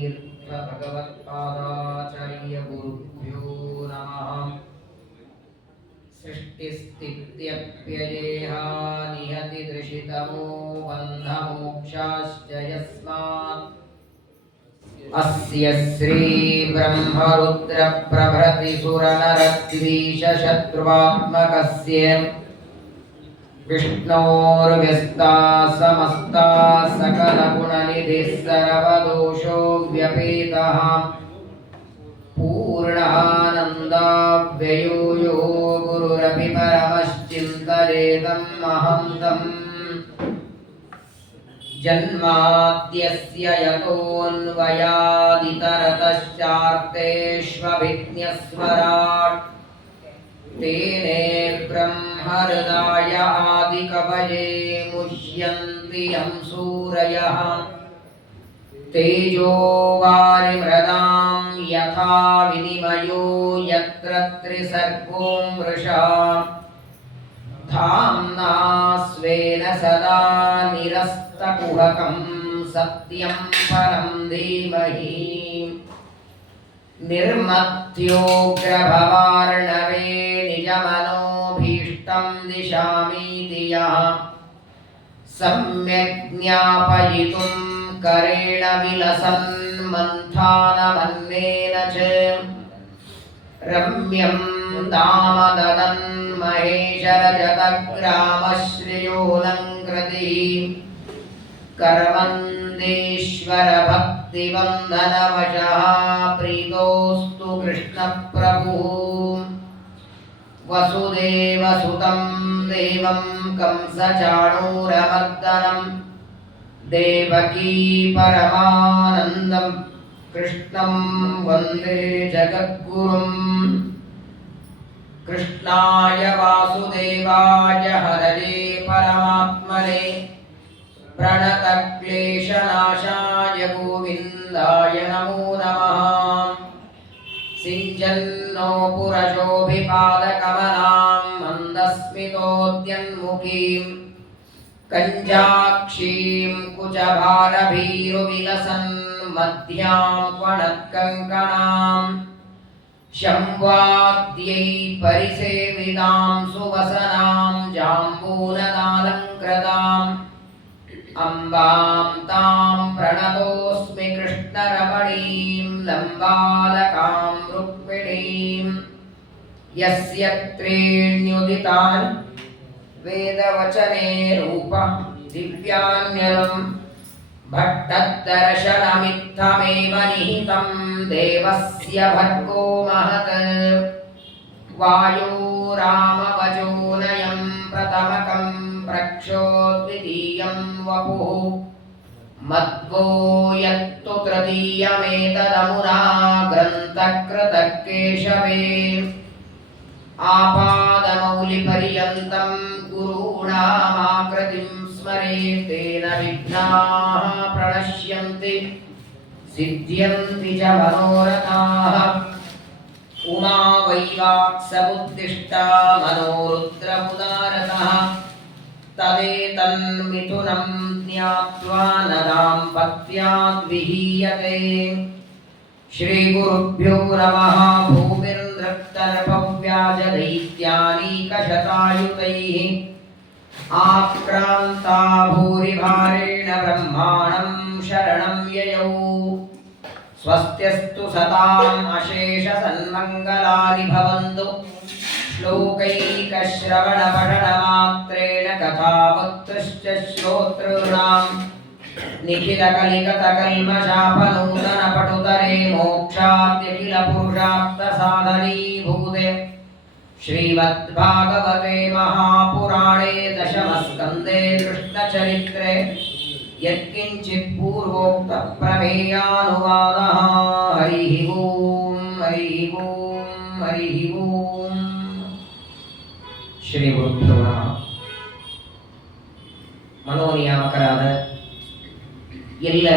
तीर्थ भगवत्पादाचार्य गुरुभ्यो नमः। सृष्टिस्थित्यप्ययेहा निहति दृशितमो बन्धमोक्षाश्च यस्मात् अस्य श्री ब्रह्मरुद्रप्रभृति सुरनरद्वीषशत्रुवात्मकस्य विष्णोर्व्यस्ता समस्ता सकलगुणनिधिः सर्वदोषो व्यपेतः पूर्णानन्दाव्ययो यो गुरुरपि परमश्चिन्तयेदं महन्तम् जन्माद्यस्य यतोऽन्वयादितरतश्चार्तेष्वभिज्ञस्वराट् तेने ब्रह्महृदाय आदिकवये मुह्यन्ति यं सूरयः तेजो वारिमृदां यथा विनिमयो यत्र त्रिसर्गो मृषा धाम्ना स्वेन सदा निरस्तकुहकं सत्यं परं धीमहि निर्मत्योग्रभवार्णवे निजमनोभीष्टं दिशामीति यः सम्यक् ज्ञापयितुं करेण विलसन् मन्थानमन्नेन च रम्यं दामददन् महेशरजतग्रामश्रियोऽलङ्कृतिः कर्मन्देश्वरभक्तिवन्दनवशः प्रीतोऽस्तु कृष्णप्रभुः वसुदेवसुतं देवं कंसचाणूरमर्दनं देवकी परमानन्दं कृष्णं वन्दे जगद्गुरुम्। कृष्णाय वासुदेवाय हरये परमात्मने प्रणतक्लेशनाशाय गोविन्दाय नमो नमः। सिञ्चन्नो पुरशोभिपादकमलां मन्दस्मितोद्यन्मुखीं कञ्जाक्षीं कुचभारभीरुविलसन् मध्यां क्वणत्कङ्कणाम् शम्वाद्यै परिसेवितां सुवसनां जाम्बूनदालङ्कृताम् अम्बां तां प्रणतोऽस्मि कृष्णरमणीं लम्बालकां रुक्मिणीं यस्य त्रीण्युदितानि वेदवचने रूपं दिव्यान्यलं भट्टदर्शनमित्थमेव निहितं देवस्य भर्गो महत् वायो रामवचोनयं प्रथमकं प्रक्षोद्वितीयं वपुः मध्वो यत्तु तृतीयमेतदमुना ग्रन्थकृतकेशवे आपादमौलिपर्यन्तं गुरूणामाकृतिं स्मरेत् तेन विघ्नाः प्रणश्यन्ति सिद्ध्यन्ति च मनोरथाः। उमा वैवाक्समुद्दिष्टा मनोरुद्रमुदारतः तदेतन्मिथुनं ज्ञात्वा न दाम्पत्याद्विहीयते। श्रीगुरुभ्यो नमः। भूमिर्नृप्तर्पव्याजदैत्यानीकशतायुतैः आक्रान्ता भूरिभारेण ब्रह्माणं शरणं ययौ स्वस्त्यस्तु सताम् अशेषसन्मङ्गलानि भवन्तु। श्लोकैकश्रवणपठनमात्रेण कथावक्तृश्च श्रोतॄणां निखिलकलिकतकल्मषापनूतनपटुतरे मोक्षाद्यखिलपुरुषार्थसाधनीभूते श्रीमद्भागवते महापुराणे दशमस्कन्धे कृष्णचरित्रे यत्किञ्चित् पूर्वोक्तप्रमेयानुवादः। हरिः ओम् हरिः ओम् हरिः ओम्। श्रीगुरुभ्यो नमः। ಮನೋನಿಯಾಮಕರಾದ ಎಲ್ಲ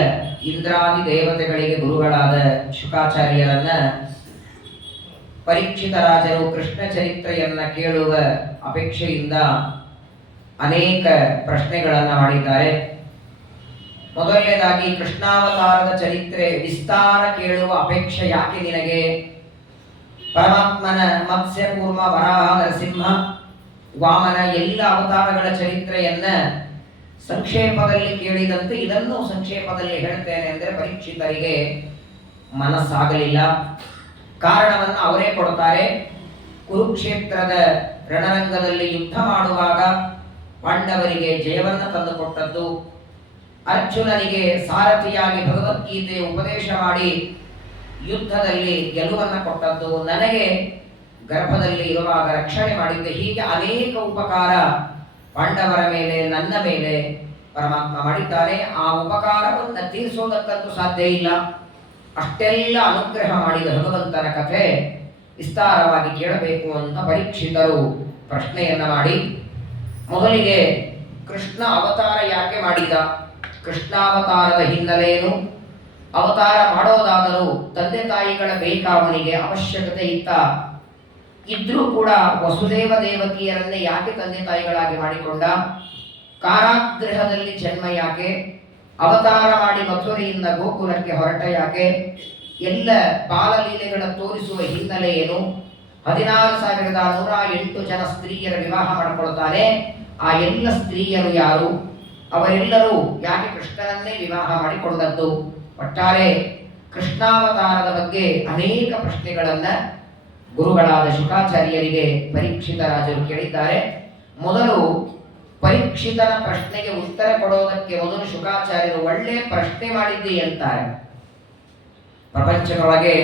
ಇಂದ್ರಾದಿ ದೇವತೆಗಳಿಗೆ ಗುರುಗಳಾದ ಶುಕಾಚಾರ್ಯರನ್ನ ಪರೀಕ್ಷಿತ ರಾಜರು ಕೃಷ್ಣ ಚರಿತ್ರೆಯನ್ನ ಕೇಳುವ ಅಪೇಕ್ಷೆಯಿಂದ ಅನೇಕ ಪ್ರಶ್ನೆಗಳನ್ನು ಮಾಡಿದ್ದಾರೆ. ಮೊದಲನೇದಾಗಿ ಕೃಷ್ಣಾವತಾರದ ಚರಿತ್ರೆ ವಿಸ್ತಾರ ಕೇಳುವ ಅಪೇಕ್ಷೆ ಯಾಕೆ ನಿನಗೆ? ಪರಮಾತ್ಮನ ಮತ್ಸ್ಯ ಕೂರ್ಮ ವರಾಹ ನರಸಿಂಹ ವಾಮನ ಎಲ್ಲ ಅವತಾರಗಳ ಚರಿತ್ರೆಯನ್ನ ಸಂಕ್ಷೇಪದಲ್ಲಿ ಕೇಳಿದಂತೆ ಇದನ್ನು ಸಂಕ್ಷೇಪದಲ್ಲಿ ಹೇಳ್ತೇನೆ ಅಂದರೆ ಪರೀಕ್ಷಿತರಿಗೆ ಮನಸ್ಸಾಗಲಿಲ್ಲ. ಕಾರಣವನ್ನು ಅವರೇ ಕೊಡ್ತಾರೆ. ಕುರುಕ್ಷೇತ್ರದ ರಣರಂಗದಲ್ಲಿ ಯುದ್ಧ ಮಾಡುವಾಗ ಪಾಂಡವರಿಗೆ ಜಯವನ್ನು ತಂದುಕೊಟ್ಟದ್ದು, ಅರ್ಜುನನಿಗೆ ಸಾರಥಿಯಾಗಿ ಭಗವದ್ಗೀತೆ ಉಪದೇಶ ಮಾಡಿ ಯುದ್ಧದಲ್ಲಿ ಗೆಲುವನ್ನು ಕೊಟ್ಟದ್ದು, ನನಗೆ ಗರ್ಭದಲ್ಲಿ ಇರುವಾಗ ರಕ್ಷಣೆ ಮಾಡಿದ್ದೆ. ಹೀಗೆ ಅನೇಕ ಉಪಕಾರ ಪಾಂಡವರ ಮೇಲೆ ನನ್ನ ಮೇಲೆ ಪರಮಾತ್ಮ ಮಾಡಿದ್ದಾನೆ. ಆ ಉಪಕಾರವನ್ನು ತೀರಿಸೋದಕ್ಕಂತೂ ಸಾಧ್ಯ ಇಲ್ಲ. ಅಷ್ಟೆಲ್ಲ ಅನುಗ್ರಹ ಮಾಡಿದ ಭಗವಂತನ ಕಥೆ ವಿಸ್ತಾರವಾಗಿ ಕೇಳಬೇಕು ಅಂತ ಪರೀಕ್ಷಿತರು ಪ್ರಶ್ನೆಯನ್ನ ಮಾಡಿ, ಮೊದಲಿಗೆ ಕೃಷ್ಣ ಅವತಾರ ಯಾಕೆ ಮಾಡಿದ, ಕೃಷ್ಣಾವತಾರದ ಹಿನ್ನೆಲೆಯನ್ನು, ಅವತಾರ ಮಾಡೋದಾದರೂ ತಂದೆ ತಾಯಿಗಳ ಬೇಕಾವನಿಗೆ ಅವಶ್ಯಕತೆ ಇದ್ರೂ ಕೂಡ ವಸುದೇವ ದೇವಕಿಯರನ್ನೇ ಯಾಕೆ ತಂದೆ ತಾಯಿಗಳಾಗಿ ಮಾಡಿಕೊಂಡ, ಕಾರಾಗೃಹದಲ್ಲಿ ಜನ್ಮ ಯಾಕೆ, ಅವತಾರ ಮಾಡಿ ಮಥುರೆಯಿಂದ ಗೋಕುಲಕ್ಕೆ ಹೊರಟ ಯಾಕೆ, ಎಲ್ಲ ಬಾಲಲೀಲೆಗಳ ತೋರಿಸುವ ಹಿನ್ನೆಲೆ ಏನು, 16,108 ಜನ ಸ್ತ್ರೀಯರ ವಿವಾಹ ಮಾಡಿಕೊಳ್ತಾನೆ, ಆ ಎಲ್ಲ ಸ್ತ್ರೀಯರು ಯಾರು, ಅವರೆಲ್ಲರೂ ಯಾಕೆ ಕೃಷ್ಣನನ್ನೇ ವಿವಾಹ ಮಾಡಿಕೊಂಡದ್ದು. ಒಟ್ಟಾರೆ ಕೃಷ್ಣಾವತಾರದ ಬಗ್ಗೆ ಅನೇಕ ಪ್ರಶ್ನೆಗಳನ್ನ ಗುರುಗಳಾದ ಶುಕಾಚಾರ್ಯರಿಗೆ ಪರೀಕ್ಷಿತ ರಾಜರು ಕೇಳಿದ್ದಾರೆ. ಮೊದಲು ಪರೀಕ್ಷಿತನ ಪ್ರಶ್ನೆಗೆ ಉತ್ತರ ಕೊಡೋದಕ್ಕೆ ಮೊದಲು ಶುಕಾಚಾರ್ಯರು ಒಳ್ಳೆ ಪ್ರಶ್ನೆ ಮಾಡಿದ್ದಿ ಅಂತಾರೆ. ಪ್ರಪಂಚದೊಳಗೆ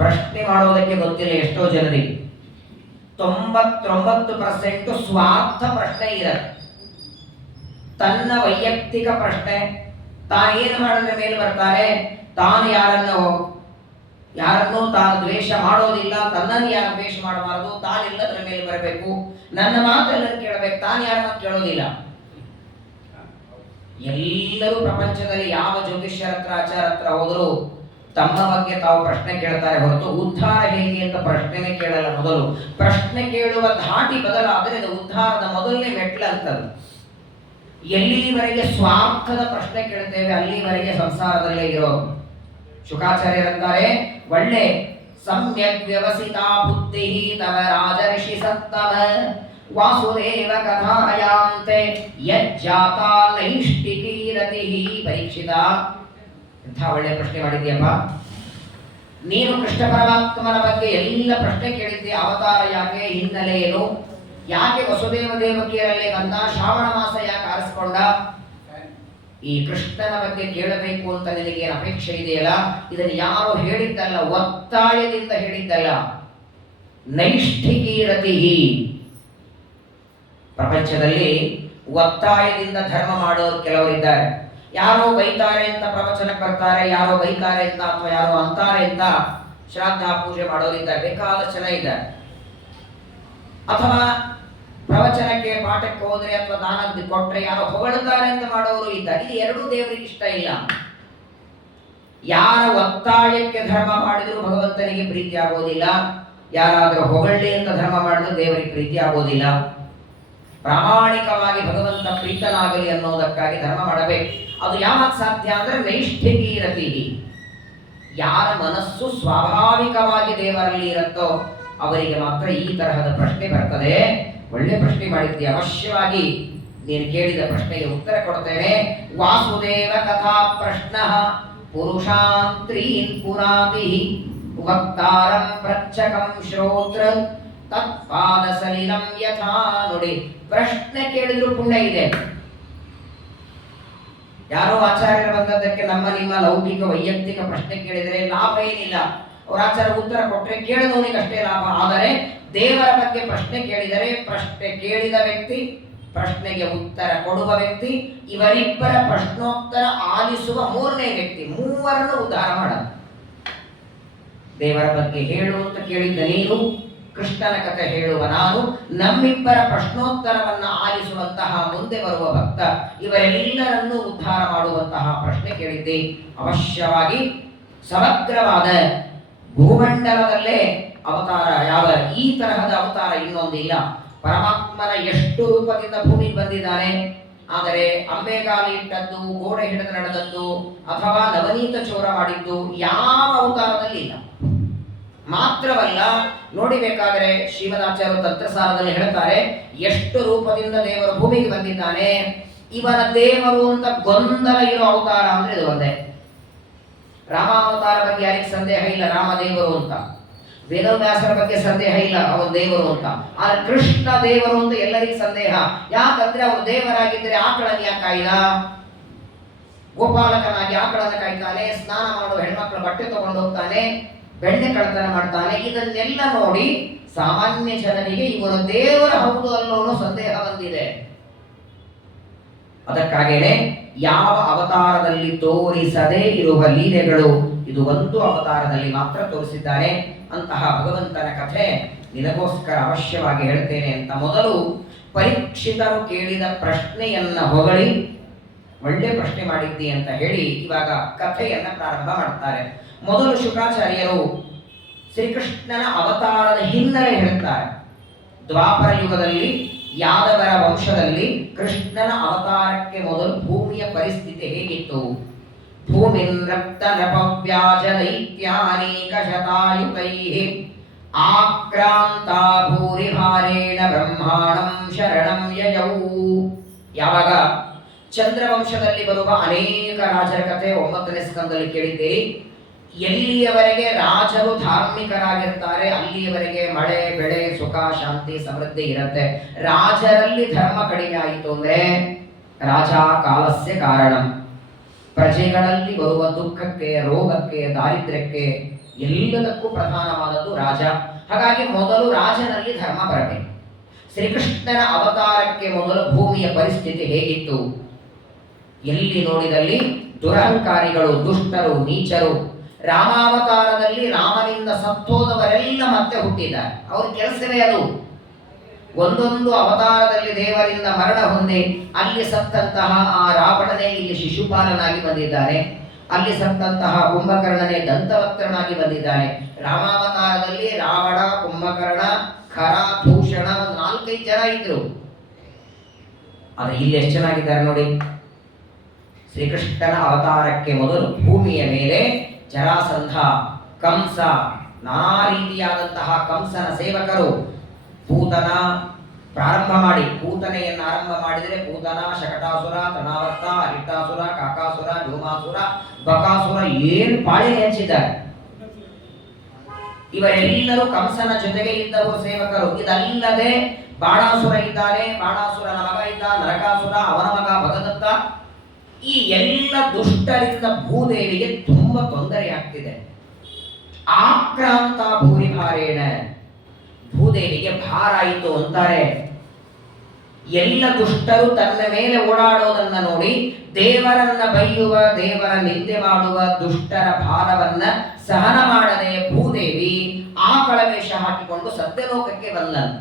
ಪ್ರಶ್ನೆ ಮಾಡೋದಕ್ಕೆ ಗೊತ್ತಿಲ್ಲ ಎಷ್ಟೋ ಜನರಿಗೆ. 99% ಸ್ವಾರ್ಥ ಪ್ರಶ್ನೆ ಇರತ್ತೆ. ತನ್ನ ವೈಯಕ್ತಿಕ ಪ್ರಶ್ನೆ, ತಾನೇನು ಮಾಡಿದ್ರೆ ಮೇಲೆ ಬರ್ತಾರೆ, ತಾನು ಯಾರನ್ನೂ ತಾನು ದ್ವೇಷ ಮಾಡೋದಿಲ್ಲ, ತನ್ನನ್ನು ಯಾರು ದ್ವೇಷ ಮಾಡಬಾರದು, ತಾನೆಲ್ಲದರ ಮೇಲೆ ಬರಬೇಕು, ನನ್ನ ಮಾತೆಲ್ಲರೂ ಕೇಳಬೇಕು, ತಾನು ಯಾರನ್ನ ಕೇಳೋದಿಲ್ಲ. ಎಲ್ಲರೂ ಪ್ರಪಂಚದಲ್ಲಿ ಯಾವ ಜ್ಯೋತಿಷ್ಯರ ಹತ್ರ ಆಚಾರ ಹತ್ರ ಹೋದರೂ ತಮ್ಮ ಬಗ್ಗೆ ತಾವು ಪ್ರಶ್ನೆ ಕೇಳ್ತಾರೆ ಹೊರತು ಉದ್ಧಾರ ಹೇಗೆ ಅಂತ ಪ್ರಶ್ನೆನೇ ಕೇಳಲ್ಲ. ಮೊದಲು ಪ್ರಶ್ನೆ ಕೇಳುವ ಧಾಟಿ ಬದಲಾದರೆ ಅದು ಉದ್ಧಾರದ ಮೊದಲನೇ ಮೆಟ್ಲು ಅಂತದ್ದು. ಎಲ್ಲಿವರೆಗೆ ಸ್ವಾರ್ಥದ ಪ್ರಶ್ನೆ ಕೇಳ್ತೇವೆ ಅಲ್ಲಿವರೆಗೆ ಸಂಸಾರದಲ್ಲೇ ಇರೋದು. ಶುಕಾಚಾರ್ಯರಂತಾರೆ, ಒಳ್ಳೆ ಸಮ್ಯಕ್ ವ್ಯವಸಿತಾ ಬುದ್ಧಿ ತವ ರಾಜರ್ಷಿ ಸತ್ತಮ ವಾಸುದೇವ ಕಥಾಯಾಂತೆ ಯಜ್ಜಾತ ನೈಷ್ಟಿಕೀ ರತಿ. ಪರೀಕ್ಷಿತ, ಎಂಥ ಒಳ್ಳೆ ಪ್ರಶ್ನೆ ಮಾಡಿದ್ಯಪ್ಪ. ನೀನು ಕೃಷ್ಣ ಪರಮಾತ್ಮನ ಬಗ್ಗೆ ಎಲ್ಲ ಪ್ರಶ್ನೆ ಕೇಳಿದ್ದೆ. ಅವತಾರ ಯಾಕೆ, ಹಿನ್ನೆಲೆ ಏನು, ಯಾಕೆ ವಸುದೇವ ದೇವಕಿಯರಲ್ಲೇ ಬಂದ, ಶ್ರಾವಣ ಮಾಸ ಯಾಕೆ ಆರಿಸಿಕೊಂಡ, ಈ ಕೃಷ್ಣನ ಬಗ್ಗೆ ಕೇಳಬೇಕು ಅಂತ ನಿನಗೆ ಅಪೇಕ್ಷೆ ಇದೆಯಲ್ಲ, ಇದನ್ನು ಯಾರು ಹೇಳಿದ್ದಲ್ಲ, ಒತ್ತಾಯದಿಂದ ಹೇಳಿದ್ದಲ್ಲ. ನೈಷ್ಠಿಕೀ ರತಿ. ಪ್ರಪಂಚದಲ್ಲಿ ಒತ್ತಾಯದಿಂದ ಧರ್ಮ ಮಾಡೋರು ಕೆಲವರಿದ್ದಾರೆ. ಯಾರೋ ಬೈತಾರೆ ಅಂತ ಪ್ರವಚನಕ್ಕೆ ಬರ್ತಾರೆ, ಯಾರೋ ಬೈತಾರೆ ಅಂತ ಅಥವಾ ಯಾರೋ ಅಂತಾರೆ ಅಂತ ಶ್ರಾದ್ದ ಪೂಜೆ ಮಾಡೋರಿದ್ದಾರೆ, ಬೇಕಾದಷ್ಟು ಜನ ಇದ್ದಾರೆ. ಅಥವಾ ಪ್ರವಚನಕ್ಕೆ ಪಾಠಕ್ಕೆ ಹೋದ್ರೆ ಅಥವಾ ದಾನ ಕೊಟ್ರೆ ಯಾರೋ ಹೊಗಳುತ್ತಾರೆ ಅಂತ ಮಾಡೋರು ಇದ್ದಾರೆ. ಇದು ಎರಡೂ ದೇವರಿಗೆ ಇಷ್ಟ ಇಲ್ಲ. ಯಾರ ಒತ್ತಾಯಕ್ಕೆ ಧರ್ಮ ಮಾಡಿದ್ರು ಭಗವಂತನಿಗೆ ಪ್ರೀತಿ ಆಗೋದಿಲ್ಲ, ಯಾರಾದರೂ ಹೊಗಳ್ಳಿ ಅಂತ ಧರ್ಮ ಮಾಡಿದ್ರು ದೇವರಿಗೆ ಪ್ರೀತಿ ಆಗೋದಿಲ್ಲ. ಪ್ರಾಮಾಣಿಕವಾಗಿ ಭಗವಂತ ಪ್ರೀತನಾಗಲಿ ಅನ್ನೋದಕ್ಕಾಗಿ ಧರ್ಮ ಮಾಡಬೇಕು. ಅದು ಯಾವಾಗ ಸಾಧ್ಯ ಅಂದ್ರೆ ನೈಷ್ಠಿಕೀ ರತಿ. ಯಾರ ಮನಸ್ಸು ಸ್ವಾಭಾವಿಕವಾಗಿ ದೇವರಲ್ಲಿ ಇರುತ್ತೋ ಅವರಿಗೆ ಮಾತ್ರ ಈ ತರಹದ ಪ್ರಶ್ನೆ ಬರ್ತದೆ. ಒಳ್ಳೆ ಪ್ರಶ್ನೆ ಮಾಡಿದ್ದೆ, ಅವಶ್ಯವಾಗಿ ನೀನು ಕೇಳಿದ ಪ್ರಶ್ನೆಗೆ ಉತ್ತರ ಕೊಡ್ತೇನೆ. ವಾಸುದೇವ ಕಥಾ ಪ್ರಶ್ನ ಪುರುಷಾಂತ್ರೀನ್ ಪುರಾತಿ ವಕ್ತಾರಂ ಪ್ರಚ್ಛಕಂ ಶ್ರೋತ್ರ ತತ್ಪಾದ ಸಲಿಲಂ ಯಥಾ. ನೋಡಿ, ಪ್ರಶ್ನೆ ಕೇಳಿದ್ರು ಪುಣ್ಯ ಇದೆ. ಯಾರೋ ಆಚಾರ್ಯರು ಬಂದದ್ದಕ್ಕೆ ನಮ್ಮ ನಿಮ್ಮ ಲೌಕಿಕ ವೈಯಕ್ತಿಕ ಪ್ರಶ್ನೆ ಕೇಳಿದರೆ ಲಾಭ ಏನಿಲ್ಲ. ಅವ್ರ ಆಚಾರ್ಯ ಉತ್ತರ ಕೊಟ್ಟರೆ ಕೇಳಿದವನಿಗೆ ಅಷ್ಟೇ ಲಾಭ. ಆದರೆ ದೇವರ ಬಗ್ಗೆ ಪ್ರಶ್ನೆ ಕೇಳಿದರೆ ಪ್ರಶ್ನೆ ಕೇಳಿದ ವ್ಯಕ್ತಿ, ಪ್ರಶ್ನೆಗೆ ಉತ್ತರ ಕೊಡುವ ವ್ಯಕ್ತಿ, ಇವರಿಬ್ಬರ ಪ್ರಶ್ನೋತ್ತರ ಆಲಿಸುವ ಮೂರನೇ ವ್ಯಕ್ತಿ, ಮೂವರನ್ನು ಉದ್ಧಾರ ಮಾಡಲ್ಲ. ದೇವರ ಬಗ್ಗೆ ಹೇಳು ಅಂತ ಕೇಳಿದ್ದ ನೀನು, ಕೃಷ್ಣನ ಕಥೆ ಹೇಳುವ ನಾನು, ನಮ್ಮಿಬ್ಬರ ಪ್ರಶ್ನೋತ್ತರವನ್ನು ಆಲಿಸುವಂತಹ ಮುಂದೆ ಬರುವ ಭಕ್ತ, ಇವರೆಲ್ಲರನ್ನೂ ಉದ್ಧಾರ ಮಾಡುವಂತಹ ಪ್ರಶ್ನೆ ಕೇಳಿದ್ದೆ. ಅವಶ್ಯವಾಗಿ ಸಮಗ್ರವಾದ ಭೂಮಂಡಲದಲ್ಲೇ ಅವತಾರ, ಯಾವ ಈ ತರಹದ ಅವತಾರ ಇನ್ನೊಂದಿಲ್ಲ. ಪರಮಾತ್ಮನ ಎಷ್ಟು ರೂಪದಿಂದ ಭೂಮಿಗೆ ಬಂದಿದ್ದಾನೆ, ಆದರೆ ಅಂಬೆಗಾಲಿ ಇಟ್ಟದ್ದು, ಗೋಡೆ ಹಿಡಿದು ನಡೆದದ್ದು ಅಥವಾ ನವನೀತ ಚೋರ ಮಾಡಿದ್ದು ಯಾವ ಅವತಾರದಲ್ಲಿ ಇಲ್ಲ. ಮಾತ್ರವಲ್ಲ, ನೋಡಿಬೇಕಾದರೆ ಶ್ರೀಮದಾಚಾರ್ಯರು ತಂತ್ರಸಾರದಲ್ಲಿ ಹೇಳ್ತಾರೆ, ಎಷ್ಟು ರೂಪದಿಂದ ದೇವರು ಭೂಮಿಗೆ ಬಂದಿದ್ದಾನೆ, ಇವನ ದೇವರು ಅಂತ ಗೊಂದಲ ಇರೋ ಅವತಾರ ಅಂದ್ರೆ ಇದು ಒಂದೇ. ರಾಮಾವತಾರ ಬಗ್ಗೆ ಯಾರಿಗೆ ಸಂದೇಹ ಇಲ್ಲ, ರಾಮದೇವರು ಅಂತ. ವೇದವ್ಯಾಸರ ಬಗ್ಗೆ ಸಂದೇಹ ಇಲ್ಲ, ಅವನ ದೇವರು ಅಂತ. ಆದ್ರೆ ಕೃಷ್ಣ ದೇವರು ಅಂತ ಎಲ್ಲರಿಗೂ ಸಂದೇಹ. ಯಾಕಂದ್ರೆ ಅವನು ದೇವರಾಗಿದ್ದರೆ ಆಕಳನ್ನು ಯಾಕೆ ಕಾಯ್ದ? ಗೋಪಾಲಕನಾಗಿ ಆಕಳನ್ನು ಕಾಯ್ತಾನೆ, ಸ್ನಾನ ಮಾಡುವ ಹೆಣ್ಮಕ್ಳ ಬಟ್ಟೆ ತಗೊಂಡು ಹೋಗ್ತಾನೆ, ಬೆಣ್ಣೆ ಕಳ್ಳತನ ಮಾಡ್ತಾನೆ. ಇದನ್ನೆಲ್ಲ ನೋಡಿ ಸಾಮಾನ್ಯ ಜನರಿಗೆ ಇವನು ದೇವರ ಹೌದು ಅಲ್ಲೋ ಅನ್ನೋ ಸಂದೇಹ ಬಂದಿದೆ. ಅದಕ್ಕಾಗೇನೆ ಯಾವ ಅವತಾರದಲ್ಲಿ ತೋರಿಸದೇ ಇರುವ ಲೀಲೆಗಳು ಇದು ಒಂದು ಅವತಾರದಲ್ಲಿ ಮಾತ್ರ ತೋರಿಸಿದ್ದಾನೆ. ಅಂತಹ ಭಗವಂತನ ಕಥೆ ನಿನಗೋಸ್ಕರ ಅವಶ್ಯವಾಗಿ ಹೇಳ್ತೇನೆ ಅಂತ ಮೊದಲು ಪರೀಕ್ಷಿತರು ಕೇಳಿದ ಪ್ರಶ್ನೆಯನ್ನ ಹೊಗಳಿ ಒಳ್ಳೆ ಪ್ರಶ್ನೆ ಮಾಡಿದ್ದಿ ಅಂತ ಹೇಳಿ ಇವಾಗ ಕಥೆಯನ್ನ ಪ್ರಾರಂಭ ಮಾಡ್ತಾರೆ. ಮೊದಲು ಶುಕಾಚಾರ್ಯರು ಶ್ರೀಕೃಷ್ಣನ ಅವತಾರದ ಹಿನ್ನೆಲೆ ಹೇಳುತ್ತಾರೆ. ದ್ವಾಪರ ಯುಗದಲ್ಲಿ ಯಾದವರ ವಂಶದಲ್ಲಿ ಕೃಷ್ಣನ ಅವತಾರಕ್ಕೆ ಮೊದಲು ಭೂಮಿಯ ಪರಿಸ್ಥಿತಿ ಹೇಗಿತ್ತು? ಭೂಮಿನ್ ರಕ್ತ ನಪವ್ಯಾಜ ದೈತ್ಯಾನೇಕ ಶತಾಯುತೈಃ ಆಕ್ರಾಂತ ಭೂರಿಭಾರೇಣ ಬ್ರಹ್ಮಾಣಂ ಶರಣಂ ಯಯೌ. ಯಾವಾಗ ಚಂದ್ರವಂಶದಲ್ಲಿ ಬರುವ ಅನೇಕ ರಾಜರ ಕಥೆ 9ನೇ ಸ್ಕಂದದಲ್ಲಿ ಕೇಳಿದ್ದೀರಿ. ಎಲ್ಲಿಯವರೆಗೆ ರಾಜರು ಧಾರ್ಮಿಕರಾಗಿರ್ತಾರೆ ಅಲ್ಲಿಯವರೆಗೆ ಮಳೆ ಬೆಳೆ ಸುಖ ಶಾಂತಿ ಸಮೃದ್ಧಿ ಇರುತ್ತೆ. ರಾಜರಲ್ಲಿ ಧರ್ಮ ಕಡಿಮೆ ಆಯಿತು ಅಂದ್ರೆ ರಾಜ ಕಾಲಸ್ಯ ಕಾರಣ. ಪ್ರಜೆಗಳಲ್ಲಿ ಬರುವ ದುಃಖಕ್ಕೆ, ರೋಗಕ್ಕೆ, ದಾರಿದ್ರ್ಯಕ್ಕೆ ಎಲ್ಲದಕ್ಕೂ ಪ್ರಧಾನವಾದದ್ದು ರಾಜ. ಹಾಗಾಗಿ ಮೊದಲು ರಾಜನಲ್ಲಿ ಧರ್ಮ ಬರಬೇಕು. ಶ್ರೀಕೃಷ್ಣನ ಅವತಾರಕ್ಕೆ ಮೊದಲು ಭೂಮಿಯ ಪರಿಸ್ಥಿತಿ ಹೇಗಿತ್ತು? ಎಲ್ಲಿ ನೋಡಿದಲ್ಲಿ ದುರಹಂಕಾರಿಗಳು, ದುಷ್ಟರು, ನೀಚರು. ರಾಮಾವತಾರದಲ್ಲಿ ರಾಮನಿಂದ ಸತ್ತೋದವರೆಲ್ಲ ಮತ್ತೆ ಹುಟ್ಟಿದ್ದಾರೆ. ಅವ್ರ ಕೆಲಸವೇ ಅದು. ಒಂದೊಂದು ಅವತಾರದಲ್ಲಿ ದೇವರಿಂದ ಮರಣ ಹೊಂದಿ ಅಲ್ಲಿ ಸತ್ತಂತಹ ಆ ರಾವಣನೇ ಇಲ್ಲಿ ಶಿಶುಪಾಲನಾಗಿ ಬಂದಿದ್ದಾನೆ, ಅಲ್ಲಿ ಸತ್ತಂತಹ ಕುಂಭಕರ್ಣನೇ ದಂತವಕ್ತನಾಗಿ ಬಂದಿದ್ದಾನೆ. ರಾಮಾವತಾರದಲ್ಲಿ ರಾವಣ, ಕುಂಭಕರ್ಣ, ಖರ, ಭೂಷಣ ಒಂದು 4-5 ಜನ ಇದ್ರು. ಆದ್ರೆ ಇಲ್ಲಿ ಎಷ್ಟು ಚೆನ್ನಾಗಿದ್ದಾರೆ ನೋಡಿ. ಶ್ರೀಕೃಷ್ಣನ ಅವತಾರಕ್ಕೆ ಮೊದಲು ಭೂಮಿಯ ಮೇಲೆ ಜರಾಸಂಧ, ಕಂಸ, ನಾನಾ ರೀತಿಯಾದಂತಹ ಕಂಸನ ಸೇವಕರು, ಪೂತನ ಪ್ರಾರಂಭ ಮಾಡಿ, ಪೂತನೆಯನ್ನು ಆರಂಭ ಮಾಡಿದರೆ ಪೂತನ, ಶಕಟಾಸುರ, ತೃಣಾವರ್ತ, ಅರಿಟಾಸುರ, ಕಾಕಾಸುರ, ಧೂಮಾಸುರ, ಬಕಾಸುರ ಏನು ಪಾಳಿಗೆ ಹೆಚ್ಚಿದ್ದಾರೆ. ಇವರೆಲ್ಲರೂ ಕಂಸನ ಜೊತೆಗೆ ಇದ್ದವರು ಸೇವಕರು. ಇದಲ್ಲದೆ ಬಾಣಾಸುರ ಇದ್ದಾನೆ, ಬಾಣಾಸುರನ ಮಗ ಇದ್ದ ನರಕಾಸುರ, ಅವನ ಮಗ ಭಗದತ್ತ. ಈ ಎಲ್ಲ ದುಷ್ಟರಿಂದ ಭೂದೇವಿಗೆ ತುಂಬಾ ತೊಂದರೆ ಆಗ್ತಿದೆ. ಆಕ್ರಾಂತ ಭೂರಿಭಾರೇಣ, ಭೂದೇವಿಗೆ ಭಾರ ಆಯಿತು ಅಂತಾರೆ. ಎಲ್ಲ ದುಷ್ಟರು ತನ್ನ ಮೇಲೆ ಓಡಾಡೋದನ್ನ ನೋಡಿ ದೇವರನ್ನ ಬೈಯುವ, ದೇವರ ನಿಂದೆ ಮಾಡುವ ದುಷ್ಟರ ಭಾರವನ್ನ ಸಹನ ಮಾಡದೆ ಭೂದೇವಿ ಆಕಳ ವೇಷ ಹಾಕಿಕೊಂಡು ಸತ್ಯಲೋಕಕ್ಕೆ ಬಂದನು.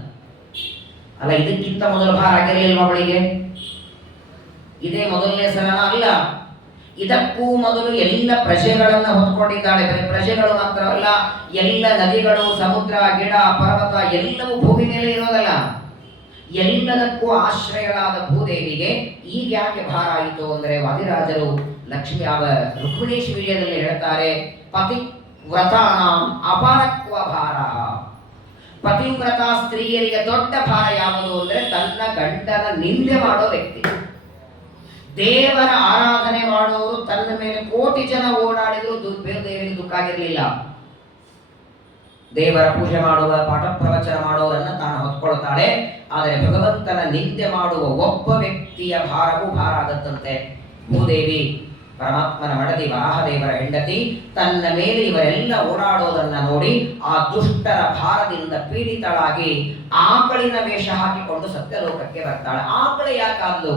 ಅಲ್ಲ, ಇದಕ್ಕಿಂತ ಮೊದಲು ಭಾರ ಆಗಿರಲಿಲ್ವ ಅವಳಿಗೆ? ಇದೇ ಮೊದಲನೇ ಸಲನ ಅಲ್ಲ. ಇದಕ್ಕೂ ಮೊದಲು ಎಲ್ಲ ಪ್ರಜೆಗಳನ್ನ ಹೊತ್ಕೊಂಡಿದ್ದಾಳೆ. ಬರೀ ಪ್ರಜೆಗಳು ಮಾತ್ರವಲ್ಲ, ಎಲ್ಲ ನದಿಗಳು, ಸಮುದ್ರ, ಗಿಡ, ಪರ್ವತ ಎಲ್ಲವೂ ಭೂಮಿ ಮೇಲೆ ಇರೋದಲ್ಲ. ಎಲ್ಲದಕ್ಕೂ ಆಶ್ರಯಳಾದ ಭೂದೇವಿಗೆ ಈಗ ಯಾಕೆ ಭಾರ ಆಯಿತು ಅಂದ್ರೆ ವಾದಿರಾಜರು ಲಕ್ಷ್ಮಿ ರುಕ್ಮಿಣೀಶ್ ವಿಜಯದಲ್ಲಿ ಹೇಳ್ತಾರೆ, ಪತಿವ್ರತಾನಾಂ ಅಪಾರಕ್ವ ಭಾರ. ಪತಿವ್ರತ ಸ್ತ್ರೀಯರಿಗೆ ದೊಡ್ಡ ಭಾರ ಯಾವುದು ಅಂದ್ರೆ ತನ್ನ ಗಂಡನ ನಿಂದೆ ಮಾಡೋ ವ್ಯಕ್ತಿ. ದೇವರ ಆರಾಧನೆ ಮಾಡುವವರು ತನ್ನ ಮೇಲೆ ಕೋಟಿ ಜನ ಓಡಾಡಿದ್ರು ದೇವರಿಗೆ ದುಃಖ ಆಗಿರಲಿಲ್ಲ. ದೇವರ ಪೂಜೆ ಮಾಡುವ, ಪಾಠ ಪ್ರವಚನ ಮಾಡುವವರನ್ನ ತಾನು ಹೊತ್ಕೊಳ್ತಾಳೆ. ಆದರೆ ಭಗವಂತನ ನಿಂದೆ ಮಾಡುವ ಒಬ್ಬ ವ್ಯಕ್ತಿಯ ಭಾರವೂ ಭಾರ ಆಗತ್ತಂತೆ. ಭೂದೇವಿ ಪರಮಾತ್ಮನ ಮಡದಿ, ವರಾಹದೇವರ ಹೆಂಡತಿ, ತನ್ನ ಮೇಲೆ ಇವರೆಲ್ಲ ಓಡಾಡೋದನ್ನ ನೋಡಿ ಆ ದುಷ್ಟರ ಭಾರದಿಂದ ಪೀಡಿತಳಾಗಿ ಆಕಳಿನ ವೇಷ ಹಾಕಿಕೊಂಡು ಸತ್ಯಲೋಕಕ್ಕೆ ಬರ್ತಾಳೆ. ಆಕಳ ಯಾಕಾದ್ಲು?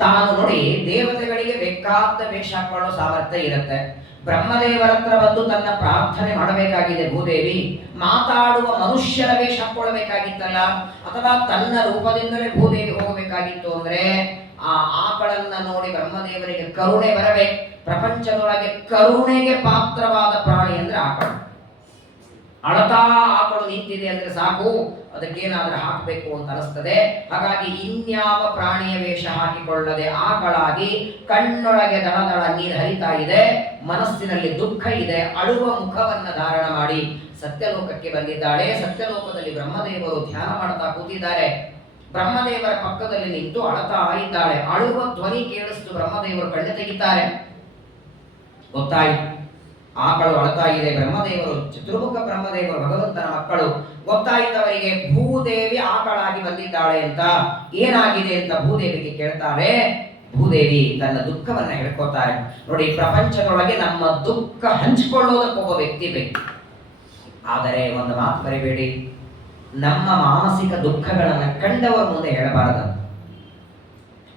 ತಾನು ನೋಡಿ ದೇವತೆಗಳಿಗೆ ಬೇಕಾದ ವೇಷ ಹಾಕೊಳ್ಳೋ ಸಾಮರ್ಥ್ಯ ಇರುತ್ತೆ. ಬ್ರಹ್ಮದೇವರ ಹತ್ರ ಬಂದು ತನ್ನ ಪ್ರಾರ್ಥನೆ ಮಾಡಬೇಕಾಗಿದೆ ಭೂದೇವಿ. ಮಾತಾಡುವ ಮನುಷ್ಯರ ವೇಷ ಹಾಕೊಳ್ಬೇಕಾಗಿತ್ತಲ್ಲ, ಅಥವಾ ತನ್ನ ರೂಪದಿಂದಲೇ ಭೂದೇವಿ ಹೋಗಬೇಕಾಗಿತ್ತು ಅಂದ್ರೆ ಆ ಆಕಳನ್ನ ನೋಡಿ ಬ್ರಹ್ಮದೇವರಿಗೆ ಕರುಣೆ ಬರಬೇಕು. ಪ್ರಪಂಚದೊಳಗೆ ಕರುಣೆಗೆ ಪಾತ್ರವಾದ ಪ್ರಾಣಿ ಅಂದ್ರೆ ಆಕಳು. ಅಳತಾ ಆಕಳು ನಿಂತಿದೆ ಅಂದ್ರೆ ಸಾಕು, ಅದಕ್ಕೇನಾದ್ರೂ ಹಾಕಬೇಕು ಅಂತ ಅನಿಸ್ತದೆ. ಹಾಗಾಗಿ ಇನ್ಯಾವ ಪ್ರಾಣಿಯ ವೇಷ ಹಾಕಿಕೊಳ್ಳದೆ ಆಕಳಾಗಿ ಕಣ್ಣೊಳಗೆ ದಳದಳ ನೀರು ಹರಿತಾ ಇದೆ, ಮನಸ್ಸಿನಲ್ಲಿ ದುಃಖ ಇದೆ, ಅಳುವ ಮುಖವನ್ನ ಧಾರಣ ಮಾಡಿ ಸತ್ಯಲೋಕಕ್ಕೆ ಬಂದಿದ್ದಾಳೆ. ಸತ್ಯಲೋಕದಲ್ಲಿ ಬ್ರಹ್ಮದೇವರು ಧ್ಯಾನ ಮಾಡ್ತಾ ಕೂತಿದ್ದಾರೆ. ಬ್ರಹ್ಮದೇವರ ಪಕ್ಕದಲ್ಲಿ ನಿಂತು ಅಳತಾ ಇದ್ದಾಳೆ. ಅಳುವ ಧ್ವನಿ ಕೇಳಿಸ್ತು. ಬ್ರಹ್ಮದೇವರು ಕಣ್ಣು ತೆಗಿತಾರೆ. ಗೊತ್ತಾಯಿತು, ಆಕಳು ಅಳತಾ ಇದೆ. ಬ್ರಹ್ಮದೇವರು ಚತುರ್ಮುಖ ಬ್ರಹ್ಮದೇವರು ಭಗವಂತನ ಮಕ್ಕಳು. ಗೊತ್ತಾಯಿತವರಿಗೆ ಭೂದೇವಿ ಆಕಳಾಗಿ ಬಂದಿದ್ದಾಳೆ ಅಂತ. ಏನಾಗಿದೆ ಅಂತ ಭೂದೇವಿಗೆ ಕೇಳ್ತಾರೆ. ಭೂದೇವಿ ತನ್ನ ದುಃಖವನ್ನ ಹೇಳ್ಕೊತಾರೆ. ನೋಡಿ, ಪ್ರಪಂಚದೊಳಗೆ ನಮ್ಮ ದುಃಖ ಹಂಚಿಕೊಳ್ಳೋದಕ್ಕೊಬ್ಬ ವ್ಯಕ್ತಿ ಬೇಕು. ಆದರೆ ಒಂದು ಮಾತು ಬರಿಬೇಡಿ, ನಮ್ಮ ಮಾನಸಿಕ ದುಃಖಗಳನ್ನ ಕಂಡವರ ಮುಂದೆ ಹೇಳಬಾರದು.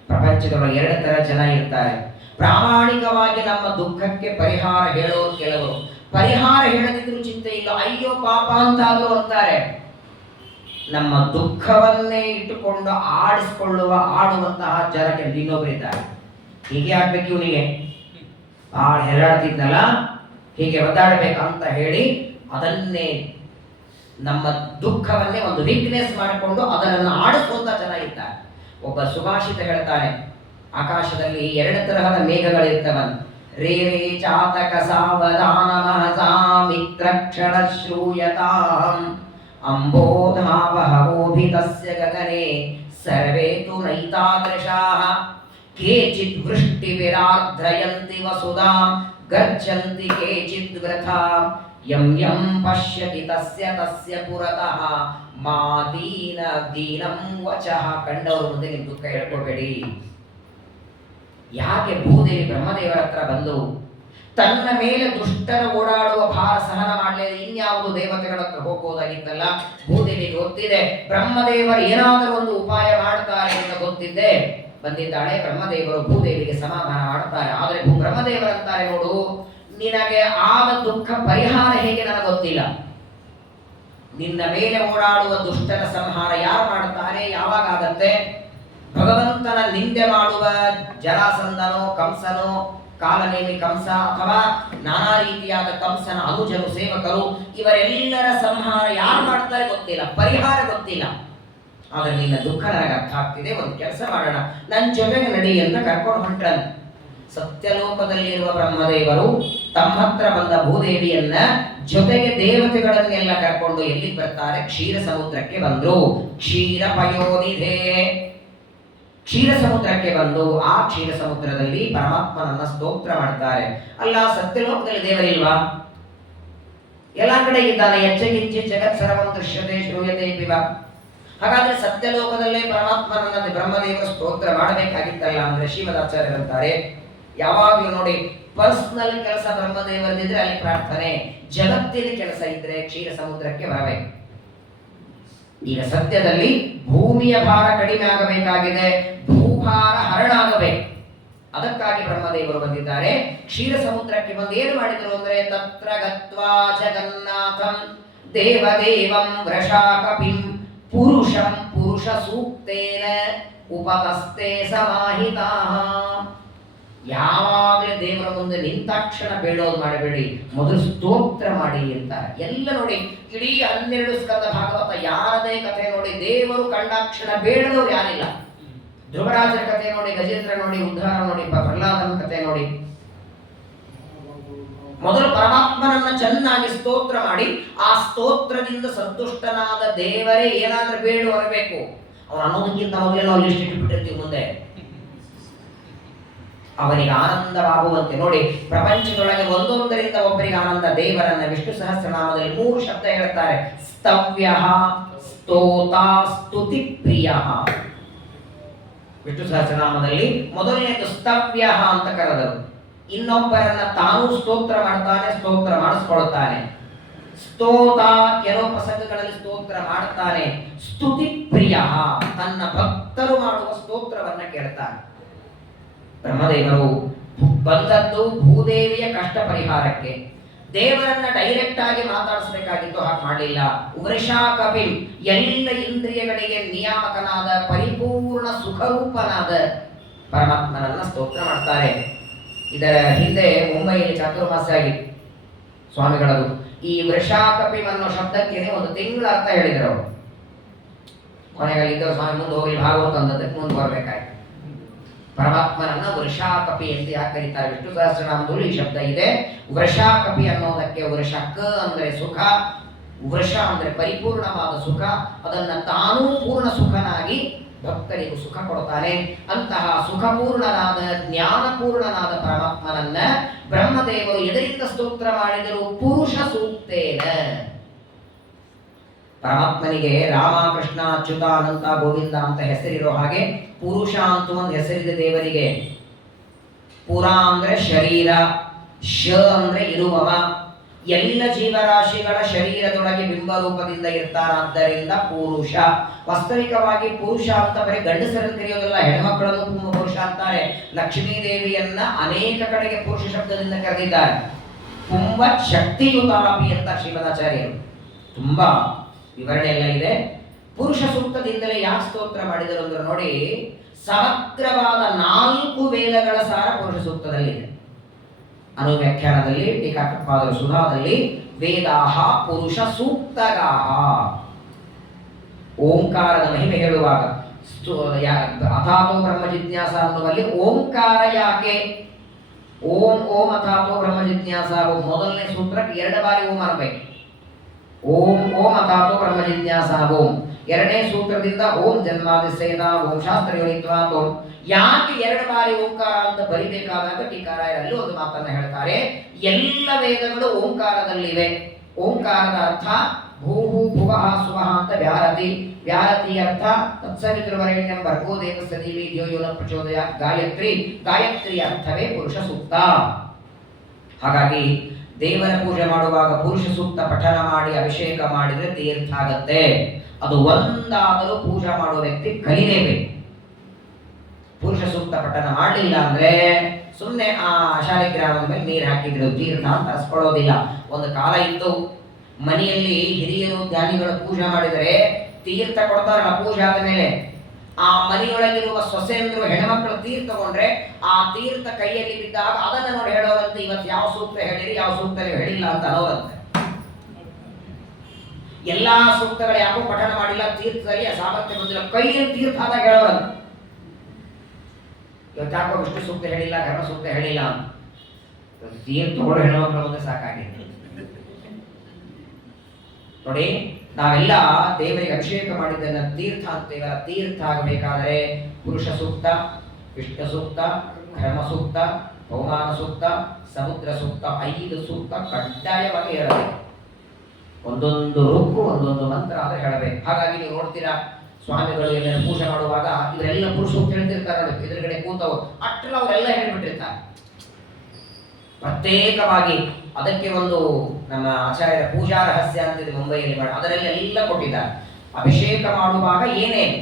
ಪ್ರಪಂಚದೊಳಗೆ ಎರಡು ತರ ಜನ ಇರ್ತಾರೆ. ಪ್ರಾಮಾಣಿಕವಾಗಿ ನಮ್ಮ ದುಃಖಕ್ಕೆ ಪರಿಹಾರ ಹೇಳೋರು ಕೆಲವರು, ಪರಿಹಾರ ಹೇಳದಿದ್ರು ಚಿಂತೆ ಇಲ್ಲ, ಅಯ್ಯೋ ಪಾಪ ಅಂತಾದ್ರು ಅಂತಾರೆ. ನಮ್ಮ ದುಃಖವನ್ನೇ ಇಟ್ಟುಕೊಂಡು ಆಡುವಂತಹ ಜನಕ್ಕೆ ಇನ್ನೊಬ್ಬರಿದ್ದಾರೆ. ಹೀಗೆ ಆಗ್ಬೇಕು, ಇವನಿಗೆ ಭಾಳ ಹೆರಾಡ್ತಿದ್ನಲ್ಲ, ಹೀಗೆ ಒದ್ದಾಡಬೇಕಂತ ಹೇಳಿ ಅದನ್ನೇ ನಮ್ಮ ದುಃಖವನ್ನೇ ಒಂದು ವೀಕ್ನೆಸ್ ಮಾಡಿಕೊಂಡು ಅದನ್ನು ಆಡಿಸುವಂತ ಜನ ಇದ್ದಾರೆ. ಒಬ್ಬ ಸುಭಾಷಿತ ಹೇಳ್ತಾನೆ, ಆಕಾಶದಲ್ಲಿ ಎರಡು ತರಹದ ಮೇಘಗಳಿರ್ತವನ್. ರೇ ರೇ ಚಾತಕ ಸಾವಧಾನ ಮಹಸಾ ಮಿತ್ರಕ್ಷಣ ಶ್ರೂಯತಾಂ ಅಂಬೋಧಾವಹವೋಭಿತಸ್ಯ ಗಗನೆ ಸರ್ವೇ ತು ನೈತಾದೃಶಾಃ ಕೇಚಿದ್ ವೃಷ್ಟಿ ವಿರಾರ್ದ್ರಯಂತಿ ವಸುಧಾಂ ಗರ್ಜಂತಿ ಕೇಚಿದ್ ವೃಥಾ ಯಂ ಯಂ ಪಶ್ಯತಿ ತಸ್ಯ ತಸ್ಯ ಪುರತಃ ಮಾ ದೀನಂ ವಚಃ. ಕಂಡವರು ಮುಂದೆ ನಿಮ್ಮ ದುಃಖ ಹೇಳ್ಕೊಬೇಡಿ. ಯಾಕೆ ಭೂದೇವಿ ಬ್ರಹ್ಮದೇವರ ಹತ್ರ ಬಂದು ತನ್ನ ಮೇಲೆ ದುಷ್ಟರ ಓಡಾಡುವ ಭಾರ ಸಹನ ಮಾಡಲಿಲ್ಲ, ಇನ್ಯಾವುದು ದೇವತೆಗಳ ಹತ್ರ ಹೋಗೋದಾಗಿತ್ತಲ್ಲ. ಭೂದೇವಿಗೆ ಗೊತ್ತಿದೆ ಬ್ರಹ್ಮದೇವರು ಏನಾದರೂ ಒಂದು ಉಪಾಯ ಮಾಡ್ತಾರೆ ಅಂತ ಗೊತ್ತಿದ್ದೆ ಬಂದಿದ್ದಾಳೆ. ಬ್ರಹ್ಮದೇವರು ಭೂದೇವಿಗೆ ಸಮಾಧಾನ ಮಾಡ್ತಾರೆ. ಆದರೆ ಬ್ರಹ್ಮದೇವರಂತಾರೆ, ನೋಡು, ನಿನಗೆ ಆದ ದುಃಖ ಪರಿಹಾರ ಹೇಗೆ ನನಗೆ ಗೊತ್ತಿಲ್ಲ. ನಿನ್ನ ಮೇಲೆ ಓಡಾಡುವ ದುಷ್ಟನ ಸಂಹಾರ ಯಾರು ಮಾಡ್ತಾರೆ, ಯಾವಾಗ ಆಗತ್ತೆ? ಭಗವಂತನ ನಿಂದೆ ಮಾಡುವ ಜರಾಸಂಧನೋ ಕಂಸನೋ ಕಾಲನೇಮಿ ಕಂಸ ಅಥವಾ ನಾನಾ ರೀತಿಯಾದ ಕಂಸನ ಅನುಜರು ಸೇವಕರು, ಇವರೆಲ್ಲರ ಸಂಹಾರ ಯಾರು ಮಾಡ್ತಾರೆ ಗೊತ್ತಿಲ್ಲ, ಪರಿಹಾರ ಗೊತ್ತಿಲ್ಲ. ಆದ್ರೆ ನಿನ್ನ ದುಃಖ ನನಗೆ ಅರ್ಥ ಆಗ್ತಿದೆ. ಒಂದು ಕೆಲಸ ಮಾಡೋಣ, ನನ್ನ ಜೊತೆಗೆ ನಡಿ ಅಂತ ಕರ್ಕೊಂಡು ಹೊಂಟ್ರನ್. ಸತ್ಯಲೋಕದಲ್ಲಿರುವ ಬ್ರಹ್ಮದೇವರು ತಮ್ಮ ಹತ್ರ ಬಂದ ಭೂದೇವಿಯನ್ನ ಜೊತೆಗೆ ದೇವತೆಗಳನ್ನೆಲ್ಲ ಕರ್ಕೊಂಡು ಎಲ್ಲಿಗೆ ಬರ್ತಾರೆ? ಕ್ಷೀರ ಸಮುದ್ರಕ್ಕೆ ಬಂದ್ರು. ಕ್ಷೀರ ಪಯೋನಿಧೇ, ಕ್ಷೀರ ಸಮುದ್ರಕ್ಕೆ ಬಂದು ಆ ಕ್ಷೀರ ಸಮುದ್ರದಲ್ಲಿ ಪರಮಾತ್ಮನನ್ನ ಸ್ತೋತ್ರ ಮಾಡ್ತಾರೆ. ಅಲ್ಲ, ಸತ್ಯಲೋಕದಲ್ಲಿ ದೇವರಿಲ್ವಾ? ಎಲ್ಲಾ ಕಡೆ ಇದ್ದಾನೆ. ಎಚ್ಚಗಿಂಚಿ ಜಗತ್ ಸರ್ವಂ ದೃಶ್ಯತೆ ಶ್ರೂಯತೆ ಪಿವ. ಹಾಗಾದ್ರೆ ಸತ್ಯಲೋಕದಲ್ಲೇ ಪರಮಾತ್ಮನನ್ನ ಬ್ರಹ್ಮದೇವರು ಸ್ತೋತ್ರ ಮಾಡಬೇಕಾಗಿತ್ತಲ್ಲ ಅಂದ್ರೆ ಶ್ರೀಮದಾಚಾರ್ಯರಂತಾರೆ, ಯಾವಾಗಲೂ ನೋಡಿ, ಪರ್ಸನಲ್ ಕೆಲಸ ಬ್ರಹ್ಮದೇವರದಿದ್ರೆ ಅಲ್ಲಿ ಪ್ರಾರ್ಥನೆ, ಜಗತ್ತಿನ ಕೆಲಸ ಇದ್ರೆ ಕ್ಷೀರ ಸಮುದ್ರಕ್ಕೆ ಬರಬೇಕು. ಈಗ ಸತ್ಯದಲ್ಲಿ ಭೂಮಿಯ ಭಾರ ಕಡಿಮೆ ಆಗಬೇಕಾಗಿದೆ, ಭೂಭಾರ ಹರಣ ಆಗಬೇಕು. ಅದಕ್ಕಾಗಿ ಬ್ರಹ್ಮದೇವರು ಬಂದಿದ್ದಾರೆ. ಕ್ಷೀರ ಸಮುದ್ರಕ್ಕೆ ಬಂದು ಏನು ಮಾಡಿದರು ಅಂದ್ರೆ, ತತ್ರ ಗತ್ವಾ ಜಗನ್ನಾಥಂ ದೇವದೇವಂ ವೃಷಾಕಪಿಂ ಪುರುಷಂ ಪುರುಷ ಸೂಕ್ತೇನ ಉಪತಸ್ತೆ ಸಮಾಹಿತಾಃ. ಯಾವಾಗಲೇ ದೇವರ ಮುಂದೆ ನಿಂತಾಕ್ಷಣ ಬೇಡೋದು ಮಾಡಬೇಡಿ, ಮೊದಲು ಸ್ತೋತ್ರ ಮಾಡಿ ಅಂತ. ಎಲ್ಲ ನೋಡಿ, ಇಡೀ 12 ಸ್ಕಂದ ಭಾಗವತ ಯಾರದೇ ಕಥೆ ನೋಡಿ, ದೇವರು ಕಂಡಾಕ್ಷಣ ಬೇಡದವ್ರು ಯಾರಿಲ್ಲ. ಧ್ರುವರಾಜರ ಕಥೆ ನೋಡಿ, ಗಜೇಂದ್ರ ನೋಡಿ, ಉದ್ಧಾರ ನೋಡಿ, ಪ್ರಹ್ಲಾದನ ಕಥೆ ನೋಡಿ. ಮೊದಲು ಪರಮಾತ್ಮನನ್ನ ಚೆನ್ನಾಗಿ ಸ್ತೋತ್ರ ಮಾಡಿ, ಆ ಸ್ತೋತ್ರದಿಂದ ಸಂತುಷ್ಟನಾದ ದೇವರೇ ಏನಾದ್ರೂ ಬೇಡ ಹೊರಬೇಕು. ಅವನು ಅನ್ನೋದಕ್ಕಿಂತ ಮೊದಲೇ ನಾವು ಲಿಸ್ಟ್ ಇಟ್ಟುಬಿಟ್ಟಿರ್ತೀವಿ ಮುಂದೆ. ಅವನಿಗೆ ಆನಂದವಾಗುವಂತೆ ನೋಡಿ, ಪ್ರಪಂಚದೊಳಗೆ ಒಂದೊಂದರಿಂದ ಒಬ್ಬರಿಗೆ ಆನಂದ. ದೇವರನ್ನ ವಿಷ್ಣು ಸಹಸ್ರನಾಮದಲ್ಲಿ 3 ಶಬ್ದ ಹೇಳ್ತಾರೆ: ಸ್ತವ್ಯ, ಸ್ತೋತ, ಸ್ತುತಿ ಪ್ರಿಯ. ವಿಷ್ಣು ಸಹಸ್ರನಾಮದಲ್ಲಿ ಮೊದಲನೇದು ಸ್ತವ್ಯ ಅಂತ ಕರೆದರು. ಇನ್ನೊಬ್ಬರನ್ನ ತಾನು ಸ್ತೋತ್ರ ಮಾಡ್ತಾನೆ, ಸ್ತೋತ್ರ ಮಾಡಿಸ್ಕೊಳ್ತಾನೆ. ಸ್ತೋತ, ಕೆಲವು ಪ್ರಸಂಗಗಳಲ್ಲಿ ಸ್ತೋತ್ರ ಮಾಡ್ತಾನೆ. ಸ್ತುತಿ ಪ್ರಿಯ, ತನ್ನ ಭಕ್ತರು ಮಾಡುವ ಸ್ತೋತ್ರವನ್ನ ಕೇಳ್ತಾನೆ. ಬ್ರಹ್ಮದೇವರು ಬಂದದ್ದು ಭೂದೇವಿಯ ಕಷ್ಟ ಪರಿಹಾರಕ್ಕೆ. ದೇವರನ್ನ ಡೈರೆಕ್ಟ್ ಆಗಿ ಮಾತಾಡಿಸಬೇಕಾಗಿತ್ತು, ಹಾಗೆ ಮಾಡಲಿಲ್ಲ. ವೃಷಾಕಪಿ, ಎಲ್ಲ ಇಂದ್ರಿಯಗಳಿಗೆ ನಿಯಾಮಕನಾದ ಪರಿಪೂರ್ಣ ಸುಖರೂಪನಾದ ಪರಮಾತ್ಮನನ್ನ ಸ್ತೋತ್ರ ಮಾಡ್ತಾರೆ. ಇದರ ಹಿಂದೆ ಮುಂಬೈಯಲ್ಲಿ ಚಾತುರ್ಮಾಸ ಆಗಿತ್ತು ಸ್ವಾಮಿಗಳದು. ಈ ವೃಷಾಕಪಿ ಅನ್ನೋ ಶಬ್ದಕ್ಕೆ ಒಂದು ತಿಂಗಳ ಅರ್ಥ ಹೇಳಿದರು ಅವರು. ಕೊನೆಗಲ್ಲಿದ್ದ ಸ್ವಾಮಿ ಮುಂದೆ ಹೋಗಿ ಭಾಗವತ ಅಂದದಕ್ಕೆ ಮುಂದೆ ಬರಬೇಕಾಯ್ತು. ಪರಮಾತ್ಮನನ್ನ ವೃಷಾಕಪಿ ಅಂತ ಯಾಕೆ ಕರೀತಾರೆ? ವಿಷ್ಣು ಸಹಸ್ರನಾಮದಲ್ಲಿ ಈ ಶಬ್ದ ಇದೆ. ವೃಷಾಕಪಿ ಅನ್ನೋದಕ್ಕೆ ವೃಷ ಕ ಅಂದ್ರೆ ಸುಖ, ವೃಷ ಅಂದ್ರೆ ಪರಿಪೂರ್ಣವಾದ ಸುಖ, ಅದನ್ನ ತಾನೂ ಪೂರ್ಣ ಸುಖನಾಗಿ ಭಕ್ತರಿಗೂ ಸುಖ ಕೊಡ್ತಾನೆ. ಅಂತಹ ಸುಖಪೂರ್ಣನಾದ ಜ್ಞಾನಪೂರ್ಣನಾದ ಪರಮಾತ್ಮನನ್ನ ಬ್ರಹ್ಮದೇವರು ಎದರಿಂದ ಸ್ತೋತ್ರ ಮಾಡಿದರು? ಪುರುಷ ಸೂಕ್ತೇನ. ಪರಮಾತ್ಮನಿಗೆ ರಾಮ, ಕೃಷ್ಣ, ಅಚ್ಯುತ, ಅನಂತ, ಗೋವಿಂದ ಅಂತ ಹೆಸರಿರೋ ಹಾಗೆ ಪುರುಷ ಅಂತ ಒಂದು ಹೆಸರಿದೆ ದೇವರಿಗೆ. ಪುರ ಅಂದ್ರೆ ಶರೀರ, ಶ ಅಂದ್ರೆ ಇರುವವ, ಎಲ್ಲ ಜೀವರಾಶಿಗಳ ಶರೀರದೊಳಗೆ ಬಿಂಬರೂಪದಿಂದ ಇರ್ತಾರಾದ್ದರಿಂದ ಪುರುಷ. ವಾಸ್ತವಿಕವಾಗಿ ಪುರುಷ ಅಂತ ಬರೀ ಗಂಡಸರನ್ನು ಕರೆಯೋದಿಲ್ಲ, ಹೆಣ್ಮಕ್ಕಳನ್ನು ಪುರುಷ ಅಂತಾರೆ. ಲಕ್ಷ್ಮೀ ದೇವಿಯನ್ನ ಅನೇಕ ಕಡೆಗೆ ಪುರುಷ ಶಬ್ದದಿಂದ ಕರೆದಿದ್ದಾರೆ. ಪುಂಬ ಶಕ್ತಿಯುತಾಪಿ ಅಂತ ಶ್ರೀಮದಾಚಾರ್ಯರು ತುಂಬಾ ವಿವರಣೆ ಎಲ್ಲ ಇದೆ. ಪುರುಷ ಸೂಕ್ತದಿಂದಲೇ ಯಾಕೆ ಸ್ತೋತ್ರ ಮಾಡಿದರು ಅಂದ್ರೆ ನೋಡಿ, ಸಮಗ್ರವಾದ 4 ವೇದಗಳ ಸಾರ ಪುರುಷ ಸೂಕ್ತದಲ್ಲಿದೆ. ಅನುವ್ಯಾಖ್ಯಾನದಲ್ಲಿ ಟೀಕಾಕೃತ್ಪಾದರು ಸುಧಾದಲ್ಲಿ ವೇದಾಹ ಪುರುಷ ಸೂಕ್ತಗಾಹ. ಓಂಕಾರದ ಮಹಿಮೆ ಹೇಳುವಾಗ ಅಥಾತೋ ಬ್ರಹ್ಮ ಜಿಜ್ಞಾಸ ಅನ್ನುವಲ್ಲಿ ಓಂಕಾರ ಯಾಕೆ? ಓಂ ಓಂ ಅಥಾತೋ ಬ್ರಹ್ಮ ಜಿಜ್ಞಾಸ ಮೊದಲನೇ ಸೂತ್ರಕ್ಕೆ 2 ಬಾರಿ ಓಂ ಅನ್ನಬೇಕು. ಓಂ ಓಂ ಅಥಾತೋ ಬ್ರಹ್ಮ ಜಿಜ್ಞಾಸ ಓಂ. 2ನೇ ಸೂತ್ರದಿಂದ ಓಂ ಜನ್ಮಾದಿಸೇನ ಓಂ ಶಾಸ್ತ್ರಯೋನಿತ್ವಾತ್ ಓಂ. ಯಾಕೆ 2 ಬಾರಿ ಓಂಕಾರ ಅಂತ ಬರಿಬೇಕಾದಾಗ ಟೀಕಾರಾಯರಲ್ಲಿ ಒಂದು ಮಾತನ್ನ ಹೇಳ್ತಾರೆ. ಎಲ್ಲ ವೇದಗಳು ಓಂಕಾರದಲ್ಲಿವೆ. ಓಂಕಾರದ ಅರ್ಥ ಭೂಹು ಭುವಃ ಸುವಃ ಅಂತ ವ್ಯಾರತಿ. ವ್ಯಾರತಿ ಅರ್ಥ ತತ್ಸವಿತೃವರೆಣ್ಯಂ ಭರ್ಗೋ ದೇವಸ್ಯ ಧೀಮಹಿ ಧಿಯೋ ಯೋ ನಃ ಪ್ರಚೋದಯಾತ್ ಗಾಯತ್ರಿ. ಗಾಯತ್ರಿ ಅರ್ಥವೇ ಪುರುಷ ಸೂಕ್ತ. ಹಾಗಾಗಿ ದೇವರ ಪೂಜೆ ಮಾಡುವಾಗ ಪುರುಷ ಸೂಕ್ತ ಪಠನ ಮಾಡಿ ಅಭಿಷೇಕ ಮಾಡಿದ್ರೆ ತೀರ್ಥ ಆಗತ್ತೆ. ಅದು ಒಂದಾದರೂ ಪೂಜೆ ಮಾಡುವ ವ್ಯಕ್ತಿ ಕಲಿಲೇಬೇಕು. ಪುರುಷ ಸೂಕ್ತ ಪಠನ ಮಾಡಲಿಲ್ಲ ಅಂದ್ರೆ ಸುಮ್ಮನೆ ಆ ಶಾಲಿಗ್ರಾಮದ ಮೇಲೆ ನೀರು ಹಾಕಿದ್ರು ತೀರ್ಥ ಅಂತ ಅನ್ಸ್ಕೊಳ್ಳೋದಿಲ್ಲ. ಒಂದು ಕಾಲ ಇತ್ತು, ಮನೆಯಲ್ಲಿ ಹಿರಿಯರು ಜ್ಞಾನಿಗಳು ಪೂಜೆ ಮಾಡಿದರೆ ತೀರ್ಥ ಕೊಡ್ತಾರಲ್ಲ ಪೂಜೆ ಆದ ಮೇಲೆ, ಆ ಮನೆಯೊಳಗಿರುವ ಸೊಸೆಯಂದ್ರು ಹೆಣ್ಮಕ್ಳು ತೀರ್ಥ ತಗೊಂಡ್ರೆ ಆ ತೀರ್ಥ ಕೈಯಲ್ಲಿ ಬಿದ್ದಾಗ ಅದನ್ನ ನೋಡಿ ಹೇಳೋರಂತೆ, ಇವತ್ತು ಯಾವ ಸೂಕ್ತ ಹೇಳಿರಿ, ಯಾವ ಸೂಕ್ತ ನೀವು ಹೇಳಿಲ್ಲ ಅಂತ ಅನ್ನೋರಂತೆ. ಎಲ್ಲಾ ಸೂಕ್ತಗಳು ಯಾಕೋ ಪಠನ ಮಾಡಿಲ್ಲ, ತೀರ್ಥದಲ್ಲಿ ಸಾಮರ್ಥ್ಯ ಬಂದಿಲ್ಲ, ಕೈಯಲ್ಲಿ ತೀರ್ಥ ಆದಾಗ ಹೇಳೋರಂತೆ. ಇವತ್ತು ಯಾಕೋ ವಿಷ್ಣು ಸೂಕ್ತ ಹೇಳಿಲ್ಲ, ಧರ್ಮ ಸೂಕ್ತ ಹೇಳಿಲ್ಲ ಅಂತ ತೀರ್ಥ ತಗೊಂಡು ಹೆಣ್ಮಕ್ಳು ಮುಂದೆ ಸಾಕಾಗಿದೆ ನೋಡಿ. ನಾವೆಲ್ಲ ದೇವರಿಗೆ ಅಭಿಷೇಕ ಮಾಡಿದ್ದನ್ನ ತೀರ್ಥ ಅಂತೇವಲ್ಲ, ತೀರ್ಥ ಆಗಬೇಕಾದರೆ ಪುರುಷ ಸೂಕ್ತ, ವಿಷ್ಣು ಸೂಕ್ತ, ಧರ್ಮ ಸೂಕ್ತ, ಪೌಮಾನ ಸೂಕ್ತ, ಸಮುದ್ರ ಸೂಕ್ತ, 5 ಸೂಕ್ತ ಕಡ್ಡಾಯವಾಗಿ ಹೇಳಬೇಕು. ಒಂದೊಂದು ರುಕ್ಕು ಒಂದೊಂದು ಮಂತ್ರ ಆದ್ರೆ ಹೇಳಬೇಕು. ಹಾಗಾಗಿ ನೀವು ನೋಡ್ತೀರಾ ಸ್ವಾಮಿಗಳು ಎಲ್ಲ ಪೂಜೆ ಮಾಡುವಾಗ ಇವರೆಲ್ಲ ಪುರುಷ ಸೂಕ್ತ ಹೇಳ್ತಿರ್ತಾರೆ ನೋಡಿ, ಎದುರುಗಡೆ ಕೂತವು ಅಷ್ಟೆಲ್ಲ ಅವರೆಲ್ಲ ಹೇಳ್ಬಿಟ್ಟಿರ್ತಾರೆ ಪ್ರತ್ಯೇಕವಾಗಿ. ಅದಕ್ಕೆ ಒಂದು ನಮ್ಮ ಆಚಾರ್ಯರ ಪೂಜಾ ರಹಸ್ಯ ಅಂತಿದೆ ಮುಂಬೈಯಲ್ಲಿ ಮಾಡಿ, ಅದರಲ್ಲಿ ಎಲ್ಲ ಕೊಟ್ಟಿದ್ದಾರೆ. ಅಭಿಷೇಕ ಮಾಡುವಾಗ ಏನೇನು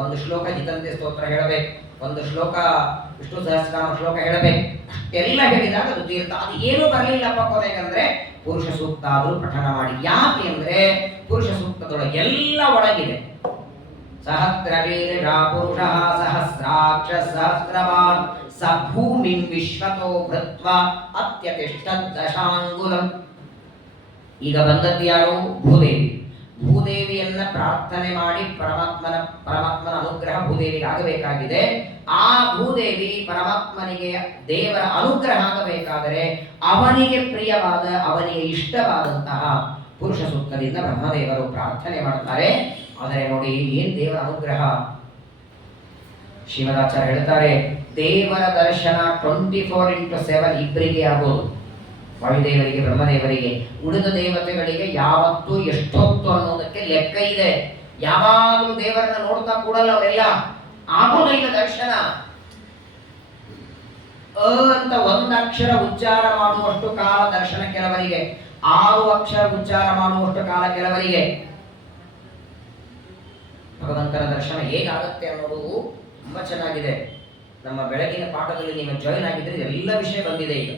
ಒಂದು ಶ್ಲೋಕ ಜಿತಂತೆ ಸ್ತೋತ್ರ ಹೇಳಬೇಕು, ಒಂದು ಶ್ಲೋಕ ವಿಷ್ಣು ಸಹಸ್ರನಾಮ ಶ್ಲೋಕ ಹೇಳಬೇಕು. ಅಷ್ಟೆಲ್ಲ ಹೇಳಿದಾಗ ಅದು ತೀರ್ಥ. ಅದು ಏನೂ ಬರಲಿಲ್ಲಪ್ಪ ಕೊನೆಗಂದ್ರೆ ಪುರುಷ ಸೂಕ್ತ ಆದರೂ ಪಠನ ಮಾಡಿ. ಯಾಕೆ ಅಂದ್ರೆ ಪುರುಷ ಸೂಕ್ತದೊಳಗೆ ಎಲ್ಲ ಒಳಗಿದೆ. ಸಹಸ್ರವೀರ್ಯ ಪುರುಷಃ ಸಹಸ್ರಾಕ್ಷ ಸಹಸ್ರವಾನ್ ಸ ಭೂಮಿಂ ವಿಶ್ವತೋ ಭೃತ್ವ ಅತ್ಯತಿಷ್ಠತ್ ದಶಾಂಗುಲಂ. ಈಗ ಬಂದದ್ದು ಯಾರು? ಭೂದೇವಿ. ಭೂದೇವಿಯನ್ನ ಪ್ರಾರ್ಥನೆ ಮಾಡಿ ಪರಮಾತ್ಮನ ಅನುಗ್ರಹ ಭೂದೇವಿಗೆ ಆಗಬೇಕಾಗಿದೆ. ಆ ಭೂದೇವಿ ಪರಮಾತ್ಮನಿಗೆ ದೇವರ ಅನುಗ್ರಹ ಆಗಬೇಕಾದರೆ ಅವನಿಗೆ ಪ್ರಿಯವಾದ, ಅವನಿಗೆ ಇಷ್ಟವಾದಂತಹ ಪುರುಷ ಸೂಕ್ತದಿಂದ ಬ್ರಹ್ಮದೇವರು ಪ್ರಾರ್ಥನೆ ಮಾಡ್ತಾರೆ. ಆದರೆ ನೋಡಿ ಏನ್ ದೇವರ ಅನುಗ್ರಹ. ಶ್ರೀಮದಾಚಾರ್ಯ ಹೇಳ್ತಾರೆ, ದೇವರ ದರ್ಶನ 24x7 ಇಬ್ಬರಿಗೆ ಆಗೋದು. ವಾಯುದೇವರಿಗೆ, ಬ್ರಹ್ಮದೇವರಿಗೆ. ಉಳಿದ ದೇವತೆಗಳಿಗೆ ಯಾವತ್ತೂ ಎಷ್ಟೊತ್ತು ಅನ್ನೋದಕ್ಕೆ ಲೆಕ್ಕ ಇದೆ. ಯಾವಾಗಲೂ ದೇವರನ್ನ ನೋಡ್ತಾ ಕೂಡಲ್ಲ ಅವರೆಲ್ಲ. ಆಗೋದಿಲ್ಲ ದರ್ಶನ. ಅಂತ 1 ಅಕ್ಷರ ಉಚ್ಚಾರ ಮಾಡುವಷ್ಟು ಕಾಲ ದರ್ಶನ ಕೆಲವರಿಗೆ, 6 ಅಕ್ಷರ ಉಚ್ಚಾರ ಮಾಡುವಷ್ಟು ಕಾಲ ಕೆಲವರಿಗೆ. ಭಗವಂತನ ದರ್ಶನ ಹೇಗಾಗತ್ತೆ ಅನ್ನೋದು ತುಂಬಾ ಚೆನ್ನಾಗಿದೆ. ನಮ್ಮ ಬೆಳಗಿನ ಪಾಠದಲ್ಲಿ ನೀವು ಜಾಯಿನ್ ಆಗಿದ್ರೆ ಎಲ್ಲ ವಿಷಯ ಬಂದಿದೆ. ಈಗ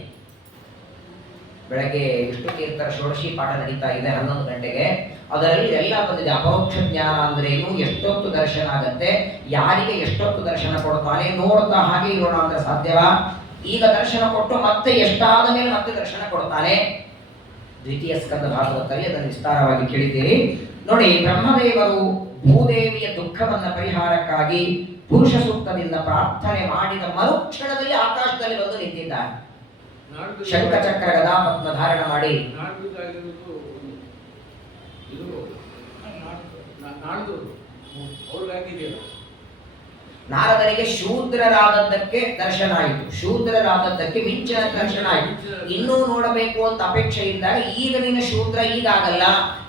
ಬೆಳಗ್ಗೆ ವಿಷ್ಣು ತೀರ್ಥರ ಷೋಡಶಿ ಪಾಠ ನಡೀತಾ ಇದೆ 11 ಗಂಟೆಗೆ. ಅದರಲ್ಲಿ ಎಲ್ಲ ಬಂದಿದೆ. ಅಪರೋಕ್ಷ ಜ್ಞಾನ ಅಂದ್ರೇನು, ಎಷ್ಟೊತ್ತು ದರ್ಶನ ಆಗತ್ತೆ, ಯಾರಿಗೆ ಎಷ್ಟೊತ್ತು ದರ್ಶನ ಕೊಡ್ತಾನೆ, ನೋಡ್ತಾ ಹಾಗೆ ಇರೋಣ ಅಂದ್ರೆ ಸಾಧ್ಯವಾ? ಈಗ ದರ್ಶನ ಕೊಟ್ಟು ಮತ್ತೆ ಎಷ್ಟಾದ ಮೇಲೆ ಮತ್ತೆ ದರ್ಶನ ಕೊಡ್ತಾನೆ. ದ್ವಿತೀಯ ಸ್ಕಂದ ಭಾಗವತದಲ್ಲಿ ಅದನ್ನು ವಿಸ್ತಾರವಾಗಿ ಕೇಳಿದ್ದೀರಿ ನೋಡಿ. ಬ್ರಹ್ಮದೇವರು ಭೂದೇವಿಯ ದುಃಖವನ್ನ ಪರಿಹಾರಕ್ಕಾಗಿ ಪುರುಷ ಸೂಕ್ತದಿಂದ ಪ್ರಾರ್ಥನೆ ಮಾಡಿದ ಮರುಕ್ಷಣದಲ್ಲಿ ಆಕಾಶದಲ್ಲಿ ಬಂದು ನಿಂತಿದ್ದಾರೆ. ಶಂಖಚಕ್ರ ಗದಾಪದ್ಮ ಧಾರಣ ಮಾಡಿ ನಾರದರಿಗೆ ಶೂದ್ರರಾದದ್ದಕ್ಕೆ ದರ್ಶನ ಆಯಿತು, ಶೂದ್ರರಾದದ್ದಕ್ಕೆ ಮಿಂಚಿನ ದರ್ಶನ ಆಯಿತು. ಇನ್ನೂ ನೋಡಬೇಕು ಅಂತ ಅಪೇಕ್ಷೆ ಇದ್ದಾಗ ಈಗ ನೀನು ಶೂದ್ರ ಈಗಾಗಲ್ಲ,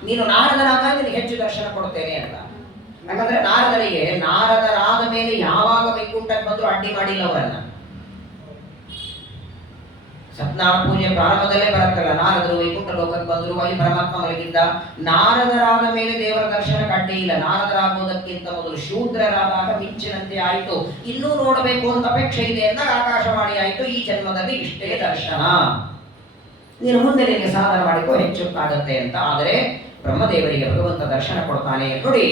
ನೀನು ನಾರದರಾದಾಗ ನಿನಗೆ ಹೆಚ್ಚು ದರ್ಶನ ಕೊಡ್ತೇನೆ ಅಂತ. ಯಾಕಂದ್ರೆ ನಾರದರಿಗೆ ನಾರದರಾದ ಮೇಲೆ ಯಾವಾಗ ವೈಕುಂಠಕ್ಕೆ ಬಂದ್ರು ಅಡ್ಡಿ ಮಾಡಿಲ್ಲ ಅವರನ್ನ. ಸತ್ಯನಾರಾಯಣ ಪೂಜೆ ಪ್ರಾರಂಭದಲ್ಲೇ ಬರುತ್ತಲ್ಲ, ನಾರದರು ವೈಕುಂಠ ಲೋಕಕ್ಕೆ ಬಂದ್ರು, ಅಲ್ಲಿ ಪರಮಾತ್ಮ ಮಲಗಿದ್ದ. ನಾರದರಾದ ಮೇಲೆ ದೇವರ ದರ್ಶನಕ್ಕೆ ಅಡ್ಡಿ ಇಲ್ಲ. ನಾರದರಾಗುವುದಕ್ಕಿಂತ ಮೊದಲು ಶೂದ್ರರಾದಾಗ ಮಿಂಚಿನಂತೆ ಆಯಿತು, ಇನ್ನೂ ನೋಡಬೇಕು ಅಂತ ಅಪೇಕ್ಷೆ ಇದೆ ಅಂತ ಆಕಾಶವಾಣಿ ಆಯಿತು. ಈ ಜನ್ಮದಲ್ಲಿ ಇಷ್ಟೇ ದರ್ಶನ, ನೀನು ಮುಂದೆ ನಿನಗೆ ಸಾಧನ ಮಾಡಿಕೋ, ಹೆಚ್ಚುತ್ತಾಗತ್ತೆ ಅಂತ. ಆದರೆ ಬ್ರಹ್ಮದೇವರಿಗೆ ಭಗವಂತ ದರ್ಶನ ಕೊಡ್ತಾನೆ. ನೋಡಿ,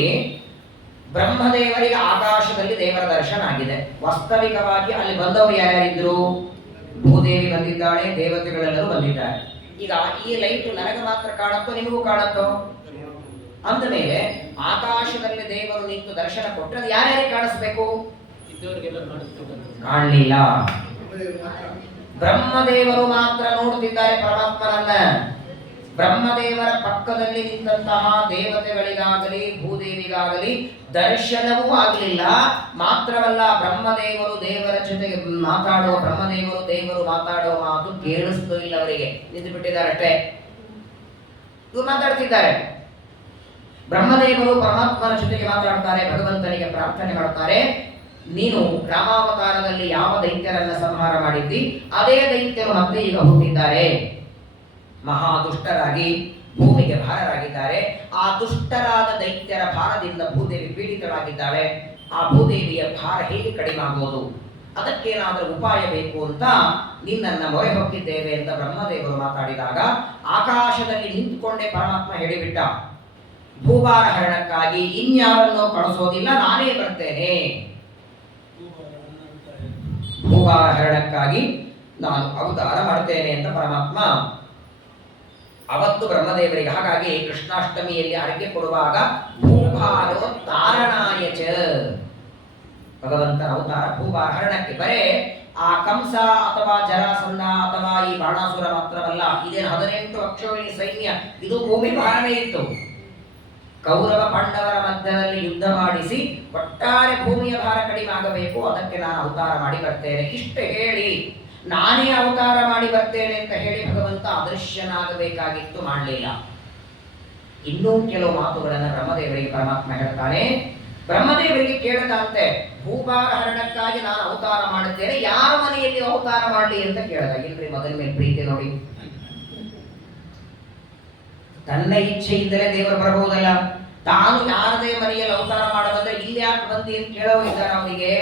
ಬ್ರಹ್ಮದೇವರಿಗೆ ಆಕಾಶದಲ್ಲಿ ದೇವರ ದರ್ಶನ ಆಗಿದೆ. ವಾಸ್ತವಿಕವಾಗಿ ಅಲ್ಲಿ ಬಂದವರು ಯಾರ್ಯಾರಿದ್ರು? ಭೂದೇವಿ ಬಂದಿದ್ದಾಳೆ, ದೇವತೆಗಳೆಲ್ಲರೂ ಬಂದಿದ್ದಾರೆ. ಈಗ ಈ ಲೈಟ್ ನನಗೆ ಮಾತ್ರ ಕಾಣುತ್ತೋ ನಿಮಗೂ ಕಾಣುತ್ತೋ? ಅಂದ ಮೇಲೆ ಆಕಾಶದಲ್ಲಿ ದೇವರು ನಿಂತು ದರ್ಶನ ಕೊಟ್ಟರೆ ಅದು ಯಾರ್ಯಾರಿಗೆ ಕಾಣಿಸ್ಬೇಕು? ಕಾಣಲಿಲ್ಲ. ಬ್ರಹ್ಮದೇವರು ಮಾತ್ರ ನೋಡುತ್ತಿದ್ದಾರೆ ಪರಮಾತ್ಮನನ್ನ. ಬ್ರಹ್ಮದೇವರ ಪಕ್ಕದಲ್ಲಿ ನಿಂತಹ ದೇವತೆಗಳಿಗಾಗಲಿ ಭೂದೇವಿಗಾಗಲಿ ದರ್ಶನವೂ ಆಗಲಿಲ್ಲ. ಮಾತ್ರವಲ್ಲ, ಬ್ರಹ್ಮದೇವರು ದೇವರ ಜೊತೆಗೆ ಮಾತಾಡುವ ದೇವರು ಮಾತಾಡುವ ಮಾತು ಕೇಳಿಸ್ತೂ ಇಲ್ಲ ಅವರಿಗೆ, ನಿಂತು ಬಿಟ್ಟಿದ್ದಾರೆ ಅಷ್ಟೇ. ಇವರು ಮಾತಾಡ್ತಿದ್ದಾರೆ. ಬ್ರಹ್ಮದೇವರು ಪರಮಾತ್ಮನ ಜೊತೆಗೆ ಮಾತಾಡ್ತಾರೆ, ಭಗವಂತನಿಗೆ ಪ್ರಾರ್ಥನೆ ಮಾಡ್ತಾರೆ. ನೀನು ರಾಮಾವತಾರದಲ್ಲಿ ಯಾವ ದೈತ್ಯರನ್ನ ಸಂಹಾರ ಮಾಡಿದ್ದಿ, ಅದೇ ದೈತ್ಯರು ಮತ್ತೆ ಈಗ ಹುಟ್ಟಿದ್ದಾರೆ. ಮಹಾ ದುಷ್ಟರಾಗಿ ಭೂಮಿಗೆ ಭಾರರಾಗಿದ್ದಾರೆ. ಆ ದುಷ್ಟರಾದ ದೈತ್ಯರ ಭಾರದಿಂದ ಭೂದೇವಿ ಪೀಡಿತರಾಗಿದ್ದಾಳೆ. ಆ ಭೂದೇವಿಯ ಭಾರ ಹೇಗೆ ಕಡಿಮೆ ಆಗುವುದು, ಅದಕ್ಕೇನಾದರೂ ಉಪಾಯ ಬೇಕು ಅಂತ ನಿನ್ನನ್ನು ಮೊರೆ ಹೊಕ್ಕಿದ್ದೇವೆ ಅಂತ ಬ್ರಹ್ಮದೇವರು ಮಾತಾಡಿದಾಗ ಆಕಾಶದಲ್ಲಿ ನಿಂತುಕೊಂಡೇ ಪರಮಾತ್ಮ ಹೇಳಿಬಿಟ್ಟ, ಭೂಭಾರ ಹರಣಕ್ಕಾಗಿ ಇನ್ಯಾರನ್ನೋ ಕಳಿಸೋದಿಲ್ಲ, ನಾನೇ ಬರ್ತೇನೆ. ಭೂಭಾರ ಹರಣಕ್ಕಾಗಿ ನಾನು ಅವತಾರ ಮಾಡ್ತೇನೆ ಅಂತ ಪರಮಾತ್ಮ ಅವತ್ತು ಬ್ರಹ್ಮದೇವರಿಗೆ. ಹಾಗಾಗಿ ಕೃಷ್ಣಾಷ್ಟಮಿಯಲ್ಲಿ ಅರ್ಘ್ಯ ಕೊಡುವಾಗ ಭೂಭಾರೋ ತಾರಣಾಯ ಚ, ಭಗವಂತನ ಅವತಾರ ಭೂಭಾರ ಹರಣಕ್ಕೆ. ಬರೇ ಆ ಕಂಸ ಅಥವಾ ಜರಾಸಂಧ ಅಥವಾ ಈ ಬಾಣಾಸುರ ಮಾತ್ರವಲ್ಲ, ಇದೇನು 18 ಅಕ್ಷೋಹಿಣಿ ಸೈನ್ಯ, ಇದು ಭೂಮಿ ಭಾರನೇ ಇತ್ತು. ಕೌರವ ಪಾಂಡವರ ಮಧ್ಯದಲ್ಲಿ ಯುದ್ಧ ಮಾಡಿಸಿ ಒಟ್ಟಾರೆ ಭೂಮಿಯ ಭಾರ ಕಡಿಮೆ ಆಗಬೇಕು, ಅದಕ್ಕೆ ನಾನು ಅವತಾರ ಮಾಡಿ ಬರ್ತೇನೆ. ಇಷ್ಟು ಹೇಳಿ, ನಾನೇ ಅವತಾರ ಮಾಡಿ ಬರ್ತೇನೆ ಅಂತ ಹೇಳಿ ಭಗವಂತ ಅದೃಶ್ಯನಾಗಬೇಕಾಗಿತ್ತು, ಮಾಡಲಿಲ್ಲ. ಇನ್ನೂ ಕೆಲವು ಮಾತುಗಳನ್ನು ಬ್ರಹ್ಮದೇವರಿಗೆ ಪರಮಾತ್ಮ ಹೇಳ್ತಾನೆ. ಬ್ರಹ್ಮದೇವರಿಗೆ ಕೇಳದಂತೆ, ಭೂಭಾರ ಹರಣಕ್ಕಾಗಿ ನಾನು ಅವತಾರ ಮಾಡುತ್ತೇನೆ, ಯಾರ ಮನೆಯಲ್ಲಿ ಅವತಾರ ಮಾಡಲಿ ಅಂತ ಕೇಳಿದ. ಇಲ್ರಿ, ಮೊದಲ ಮೇಲೆ ಪ್ರೀತಿ ನೋಡಿ, ತನ್ನ ಇಚ್ಛೆಯಿಂದಲೇ ದೇವರು ಬರಬಹುದಲ್ಲ. ತಾನು ಯಾರದೇ ಮನೆಯಲ್ಲಿ ಅವತಾರ ಮಾಡಬಂದ್ರೆ ಇಲ್ಲಿ ಯಾಕೆ ಬಂದಿ ಅಂತ ಕೇಳೋರಿದ್ದಾರೆ ಅವರಿಗೆ.